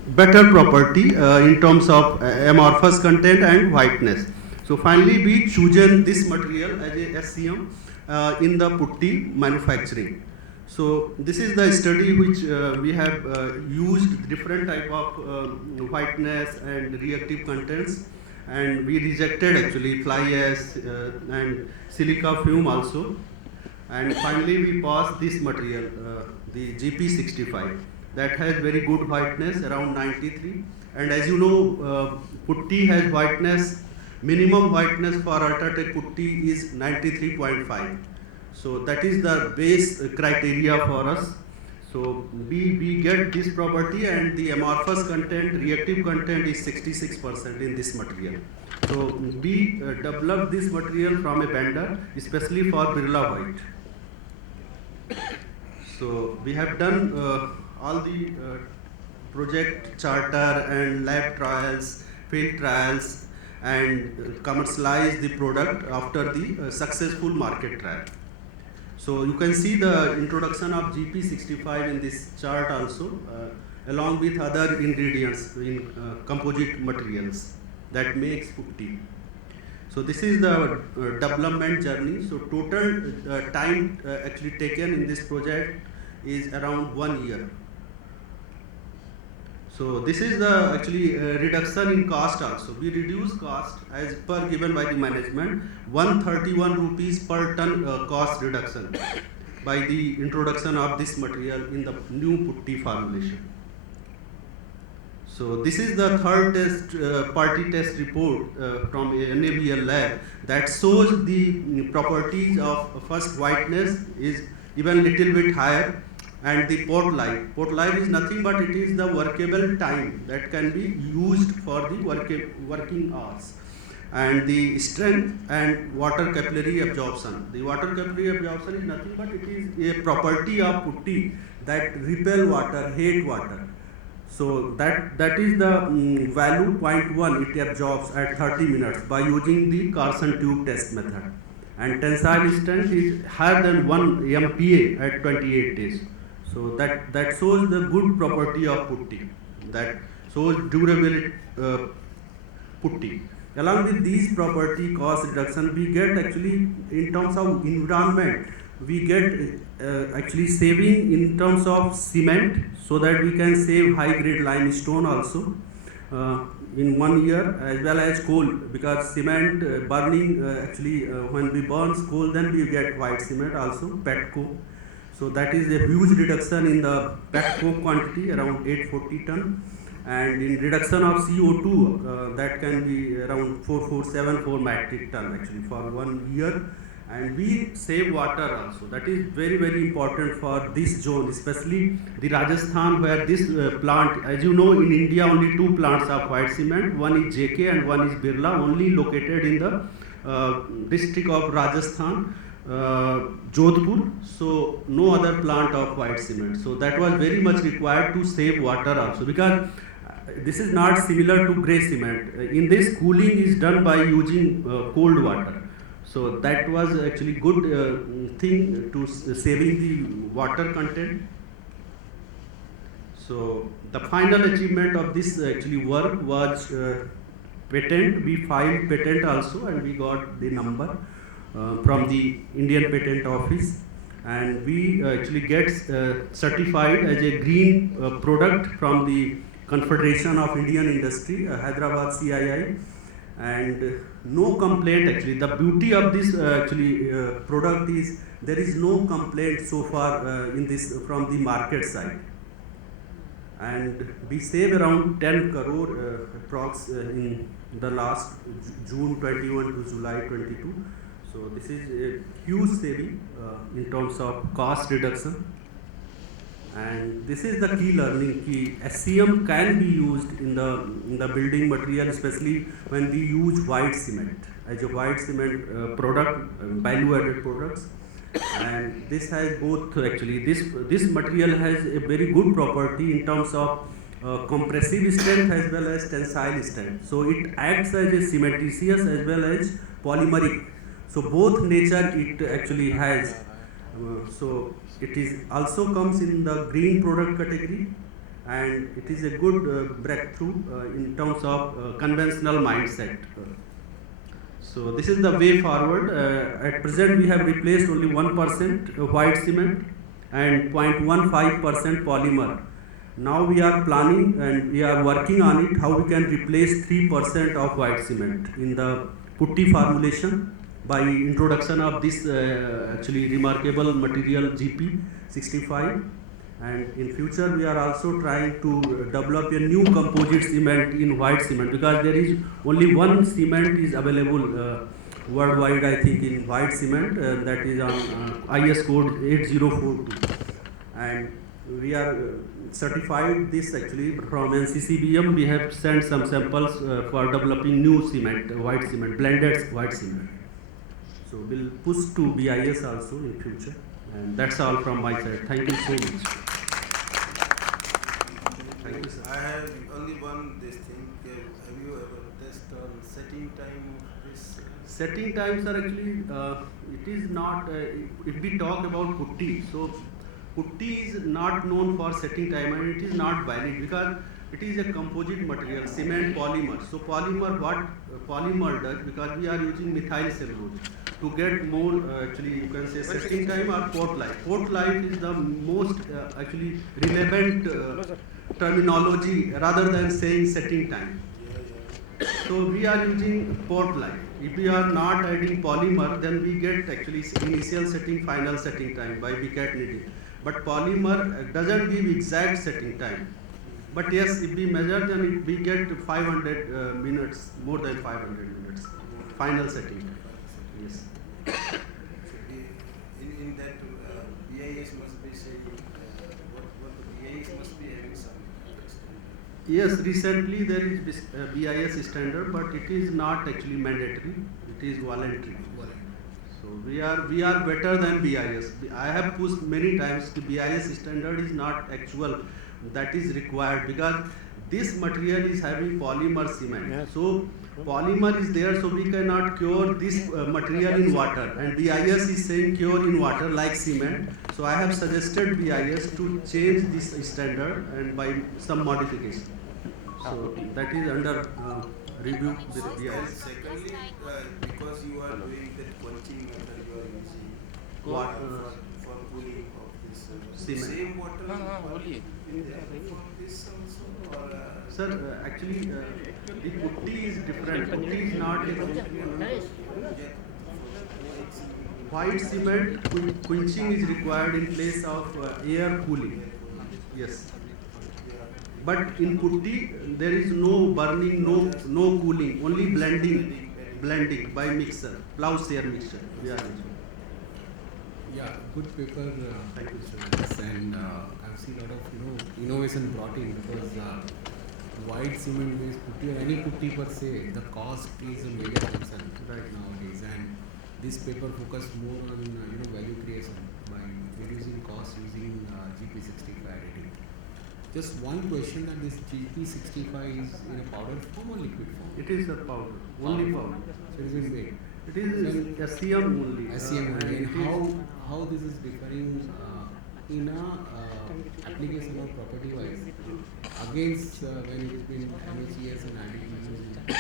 better property in terms of amorphous content and whiteness. So finally we chosen this material as a SCM in the putty manufacturing. So this is the study which we have used different type of whiteness and reactive contents, and we rejected actually fly ash and silica fume also, and finally we passed this material, the GP65, that has very good whiteness around 93, and as you know putty has whiteness, minimum whiteness for UltraTech putty is 93.5. So that is the base criteria for us. So we get this property, and the amorphous content, reactive content is 66% in this material. So we developed this material from a vendor especially for Birla White. So we have done all the project charter and lab trials, field trials, and commercialize the product after the successful market trial. So you can see the introduction of GP65 in this chart also, along with other ingredients in composite materials that makes putty. So this is the development journey. So total time actually taken in this project is around 1 year. So this is the actually reduction in cost also. We reduce cost as per given by the management, 131 rupees per ton cost reduction by the introduction of this material in the new putty formulation. So this is the third test, party test report from a NABL lab that shows the properties of first whiteness is even little bit higher. And the port life is nothing but it is the workable time that can be used for the working hours. And the strength and water capillary absorption. The water capillary absorption is nothing but it is a property of putty that repel water, hate water. So that is the value 0.1 it absorbs at 30 minutes by using the Carson tube test method. And tensile strength is higher than 1 MPa at 28 days. So that shows the good property of putty, that shows durability putty. Along with these property cost reduction, we get actually in terms of environment, we get actually saving in terms of cement, so that we can save high grade limestone also in 1 year, as well as coal, because cement burning actually when we burn coal, then we get white cement also, pet coke. So that is a huge reduction in the pet coke quantity, around 840 ton. And in reduction of CO2, that can be around 4474 metric ton actually for 1 year. And we save water also. That is very, very important for this zone, especially the Rajasthan, where this plant, as you know, in India only 2 plants of white cement. One is JK and one is Birla, only located in the district of Rajasthan, Jodhpur. So no other plant of white cement. So that was very much required to save water also, because this is not similar to grey cement. In this, cooling is done by using cold water. So that was actually good thing to saving the water content. So the final achievement of this actually work was patent. We filed patent also, and we got the number from the Indian Patent Office, and we actually get certified as a green product from the Confederation of Indian Industry, Hyderabad CII, and no complaint actually. The beauty of this product is there is no complaint so far in this from the market side, and we save around 10 crore approx in the last June 21 to July 22. So this is a huge saving in terms of cost reduction. And this is the key learning. SCM can be used in the building material, especially when we use white cement as a white cement product, value added products. And this has both actually. This material has a very good property in terms of compressive strength as well as tensile strength. So it acts as a cementitious as well as polymeric. So both nature it actually has. So it is also comes in the green product category, and it is a good breakthrough in terms of conventional mindset. So this is the way forward. At present we have replaced only 1% white cement and 0.15% polymer. Now we are planning and we are working on it how we can replace 3% of white cement in the putty formulation by introduction of this actually remarkable material GP65, and in future we are also trying to develop a new composite cement in white cement, because there is only one cement is available worldwide, I think, in white cement, that is on IS code 8042, and we are certified this actually from NCCBM. We have sent some samples for developing new cement, white cement, blended white cement. So we'll push to BIS also in future, and that's all from my side. Thank you so much. Thank you, sir. I have only one this thing. Have you ever tested on setting time of this? Setting times are actually it is not. If we talk about putty, so putty is not known for setting time, and it is not valid because it is a composite material, cement polymer. So polymer, what polymer does, because we are using methyl cellulose to get more actually you can say setting time or port life. Port life is the most actually relevant terminology rather than saying setting time. So we are using port life. If we are not adding polymer, then we get actually initial setting, final setting time by BCAT needing. But polymer doesn't give exact setting time. But yes, if we measure, then we get 500 minutes, more than 500 minutes, final setting time. Yes. In that BIS BIS must be saying, what the BIS must be having some standard. Yes, recently there is BIS standard, but it is not actually mandatory. It is voluntary. So we are better than BIS. I have pushed many times the BIS standard is not actual, that is required, because this material is having polymer cement. Yes. So polymer is there, so we cannot cure this material in water, and BIS is saying cure in water like cement. So I have suggested BIS to change this standard and by some modification. So that is under review with And BIS. secondly, because you are doing that quenching method you are using What, for cooling of this cement. same water in there for this also, or Sir, actually, the putty is different. Putty is not white cement. Quenching is required in place of air cooling. Yes. But in putty, there is no burning, no cooling, only blending by mixer, plough-share mixture. Yeah, good paper. Thank you, sir. Yes, and I've seen a lot of innovation brought in, because white cement based putty or any putty per se, the cost is a major concern right nowadays, and this paper focused more on value creation by reducing costs using GP65 rating. Just one question, that this GP65 is in a powder form or liquid form? It is a powder, only powder. So it is in weight. It is SCM only. SCM only. And And how this is differing in a application of property wise against when it has been MHES and IDP?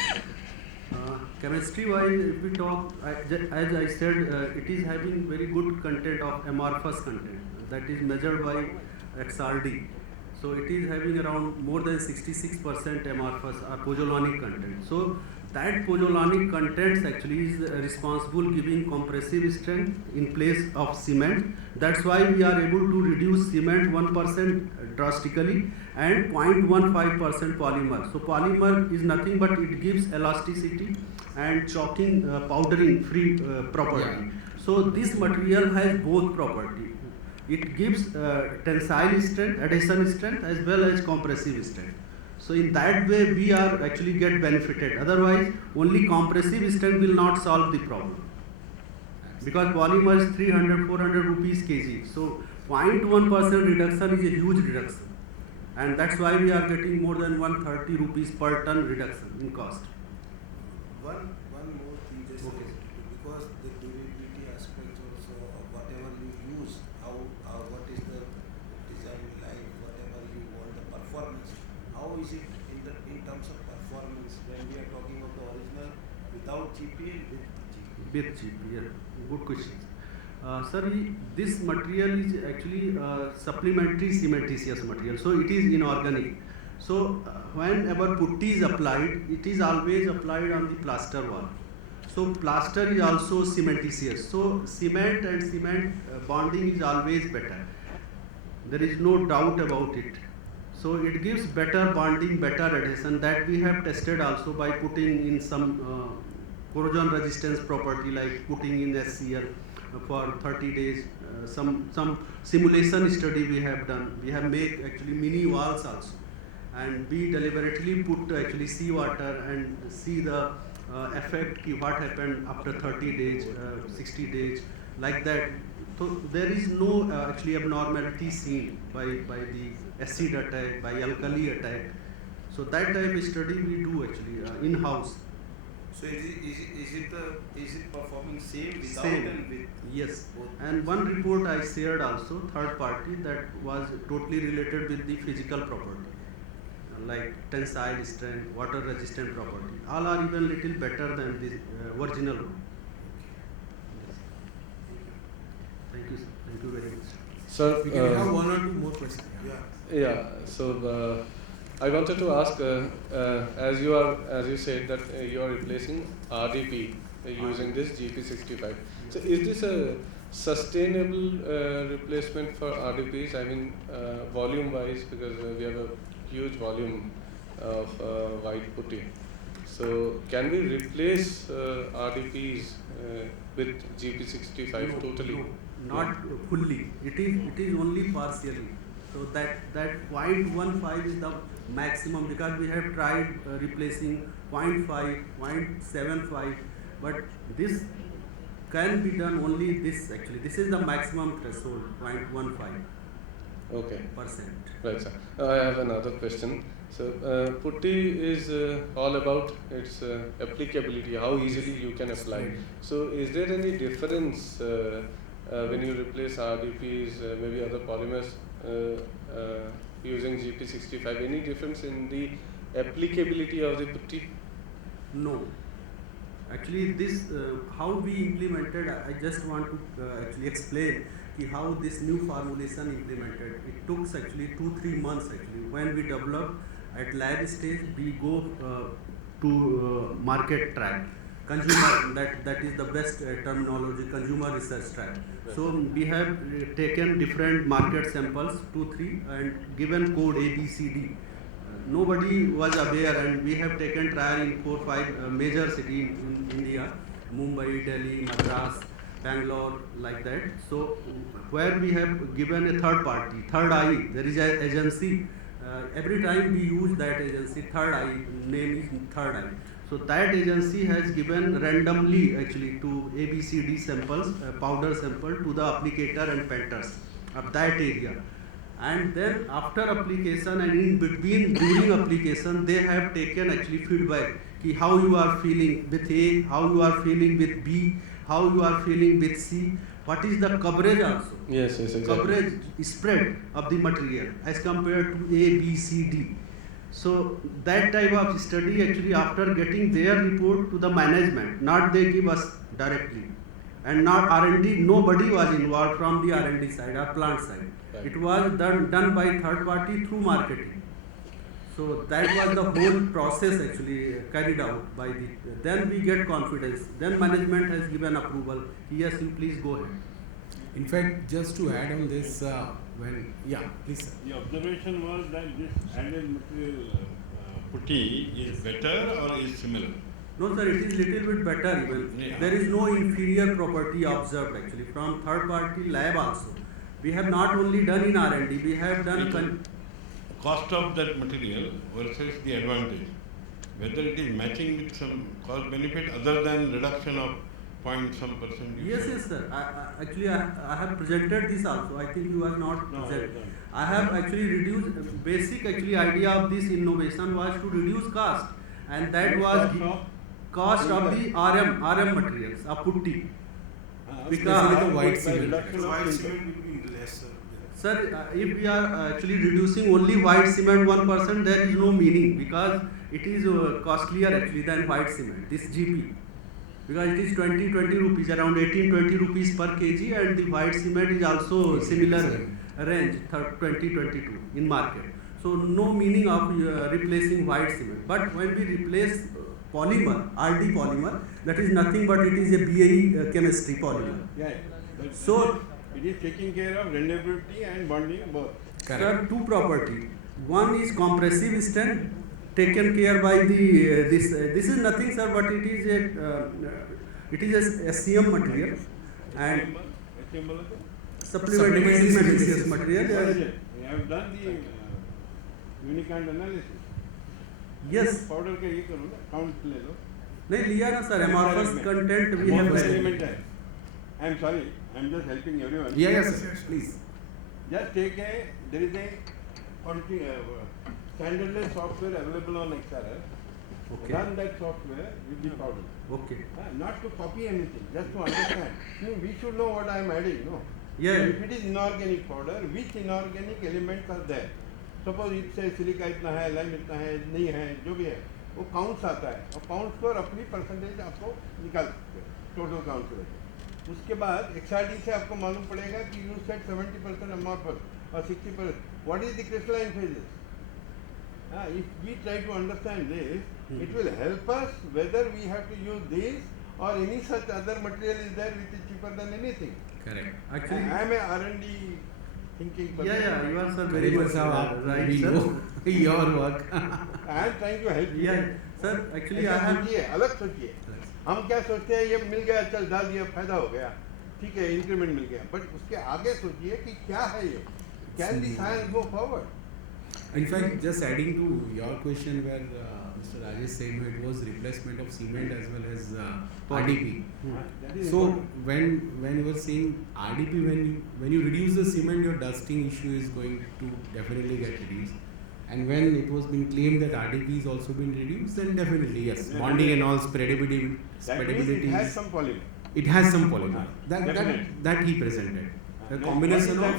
Chemistry wise, if we talk, as I said, it is having very good content of amorphous content, that is measured by XRD. So it is having around more than 66% amorphous or pozzolanic content. So that pozzolanic content actually is responsible giving compressive strength in place of cement. That's why we are able to reduce cement 1% drastically and 0.15% polymer. So polymer is nothing but it gives elasticity and chalking, powdering free property. So this material has both property. It gives tensile strength, adhesion strength as well as compressive strength. So in that way we are actually get benefited. Otherwise only compressive strength will not solve the problem. Because polymer is 300-400 rupees kg. So 0.1% reduction is a huge reduction. And that's why we are getting more than 130 rupees per ton reduction in cost. one more thing, just Okay. because the durability aspect also of whatever you use, what is the design like, whatever you want, the performance, how is it in terms of performance when we are talking of the original without GP and with GP? With GP, yeah. Good question. Sir, this material is actually supplementary cementitious material, so it is inorganic. So whenever putty is applied, it is always applied on the plaster wall. So plaster is also cementitious. So cement and cement bonding is always better. There is no doubt about it. So it gives better bonding, better adhesion, that we have tested also by putting in some corrosion resistance property, like putting in SCL for 30 days. Some simulation study we have done. We have made actually mini walls also, and we deliberately put actually seawater and see the effect, what happened after 30 days, 60 days, like that. So there is no actually abnormality seen by the acid attack, by alkali attack. So that type of study we do actually in-house. So is it performing same without Same. and with? Yes. Both. And one report I shared also, third party, that was totally related with the physical property, like tensile strength, water resistant property. All are even little better than the original one. Thank you, sir. Thank you very much. Sir, We can have one or two more questions. Yeah. So I wanted to ask, as you said that you are replacing RDP using this GP65. So is this a sustainable replacement for RDPs? I mean, volume-wise, because we have a huge volume of white putty. So can we replace RDPs with GP65 totally? not fully. It is only partially. So that 0.15 is the maximum, because we have tried replacing 0.5, 0.75, but this can be done only this actually. This is the maximum threshold, 0.15%. Okay. Percent. Right, sir. I have another question. So, putty is all about its applicability, how easily you can apply. So, is there any difference when you replace RDPs, maybe other polymers using GP65? Any difference in the applicability of the putty? No. Actually, this how we implemented. I just want to actually explain how this new formulation implemented. It took actually 2-3 months actually. When we develop at lab stage, we go to market track, consumer, that is the best terminology, consumer research track. So we have taken different market samples, 2-3, and given code ABCD. Nobody was aware, and we have taken trial in 4-5 major cities in India, Mumbai, Delhi, Madras, Bangalore, like that. So where we have given a third party, third eye, there is an agency. Every time we use that agency, third eye, name is third eye. So that agency has given randomly actually to ABCD samples, powder sample to the applicator and painters of that area. And then after application and in between during application, they have taken actually feedback, how you are feeling with A, how you are feeling with B, how you are feeling with C, what is the coverage also. Yes, exactly. Coverage spread of the material as compared to A, B, C, D. So that type of study actually after getting their report to the management, not they give us directly. And not R&D, nobody was involved from the R&D side or plant side. Right. It was done by third party through marketing. So that was the whole process actually carried out by the, then we get confidence, then management has given approval, yes, you please go ahead. In fact, just to add on this, please sir. The observation was that this added material putty is better or is similar? No sir, it is little bit better even. Yeah. There is no inferior property observed actually from third party lab also. We have not only done in R&D, we have done Cost of that material versus the advantage, whether it is matching with some cost benefit other than reduction of point some percent. Yes, sir. I have presented this also. I think you are not present. I have actually reduced, basic actually idea of this innovation was to reduce cost, and that was cost of the RM materials, of putty. Because the white cement. White cement will be lesser. Sir, if we are actually reducing only white cement 1%, there is no meaning, because it is costlier actually than white cement, this GP. Because it is 20 rupees, around 18-20 rupees per kg, and the white cement is also similar range, 20-22 in market. So no meaning of replacing white cement. But when we replace polymer, RD polymer, that is nothing but it is a BAE chemistry polymer. Yeah. So it is taking care of rendability and bonding both. Sir, two property. One is compressive strength, taken care by the this is nothing, sir, but it is a SCM material and supplementary cementitious material. You have done the unicant analysis. Yes. Powder का ये करो ना, count ले लो. नहीं लिया ना sir, amorphous content we have done. I am sorry, I am just helping everyone. Yes, sir. Please. Just take there is a standardless software available on XRF. Okay. Run that software with the powder. Okay. Not to copy anything, just to understand. We should know what I am adding, no? Yeah. If it is inorganic powder, which inorganic elements are there? Suppose it says silica इतना है, lime इतना है, नहीं है, जो भी है, वो काउंट्स आता है और काउंट्स पर अपनी परसेंटेज आपको निकाल सकते हैं टोटल काउंट से। उसके बाद XRD से आपको मालूम पड़ेगा कि you said 70% amorphous or 60%. What is the crystalline phases? If we try to understand this, it will help us whether we have to use this or any such other material is there which is cheaper than anything. Correct. Actually, I am a R&D thinking person. Yeah, you are sir very much right, we sir. know your work. I am trying to help you. Yeah, sir. Actually, I ऐसा have. सोचिए, अलग सोचिए। हम क्या सोचते हैं ये मिल गया चल डाल दिया फायदा हो गया ठीक है इंक्रीमेंट मिल गया, बट उसके आगे सोचिए कि क्या है ये, can the science go forward. In fact, just adding to your question where Mr. Rajesh said it was replacement of cement as well as RDP. So when you were saying RDP, when you reduce the cement, your dusting issue is going to definitely get reduced. And when it was being claimed that RDP is also been reduced, then definitely yes, bonding and all spreadability. It has some polymer. It has some polymer. That he presented. A combination of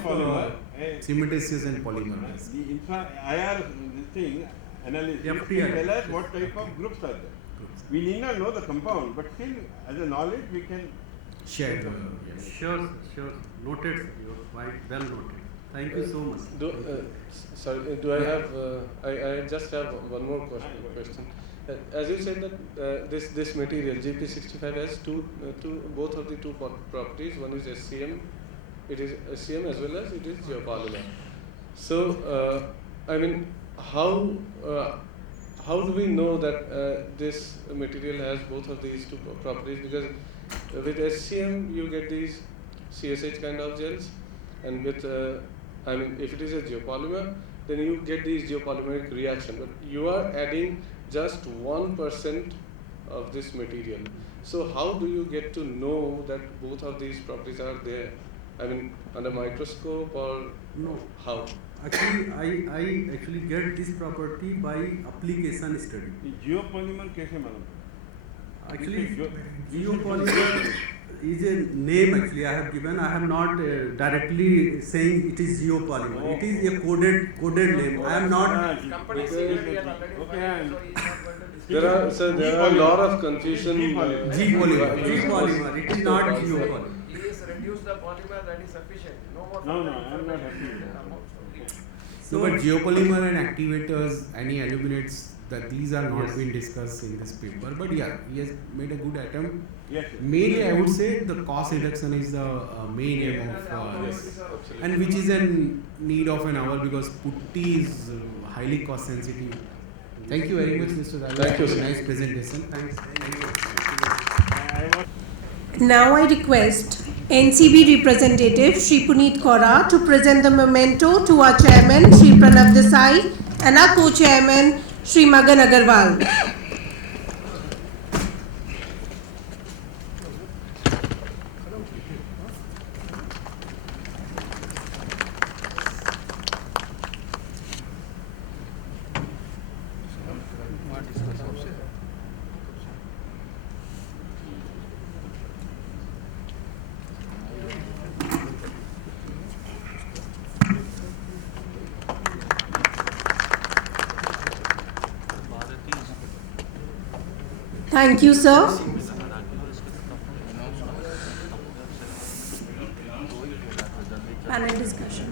cementitious and polymer. The IR this thing analysis will tell us what type of groups are there. We need not know the compound, but still as a knowledge we can share. Sure. Noted. You're quite well noted. Thank you so much. Do I have? I just have one more question. As you said that this material GP65 has both of the two properties. One is SCM. It is SCM as well as it is geopolymer. So, I mean, how do we know that this material has both of these two properties? Because with SCM you get these CSH kind of gels, and with I mean, if it is a geopolymer, then you get these geopolymeric reaction. But you are adding just 1% of this material. So how do you get to know that both of these properties are there? I mean, under microscope or no? How? Actually, I actually get this property by application study. Geopolymer कैसे मालूम? Actually, geopolymer is a name actually I have given. I am not directly saying it is geopolymer. It is a coded name. I am not. There are a lot of confusion. Geopolymer. It is not geopolymer. Reduce the polymer, that is sufficient. No more. No, I am not happy with that. So, but geopolymer and activators, any aluminates, that these are not being discussed in this paper. But yeah, he has made a good attempt. Yes. Mainly, I would say the cost reduction is the main aim of this, and which is in need of an hour because putty is highly cost sensitive. Thank you very much, Mr. Rajesh. Thank you, sir. Nice presentation. Thanks. Now I request NCB representative Shri Puneet Kaura to present the memento to our chairman Shri Pranav Desai and our co-chairman Shri Magan Agarwal. Thank you, sir. Panel discussion.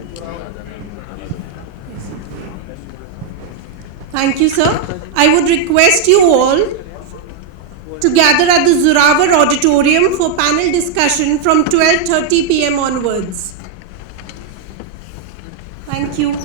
Thank you, sir. I would request you all to gather at the Zorawar Auditorium for panel discussion from 12:30 p.m. onwards. Thank you.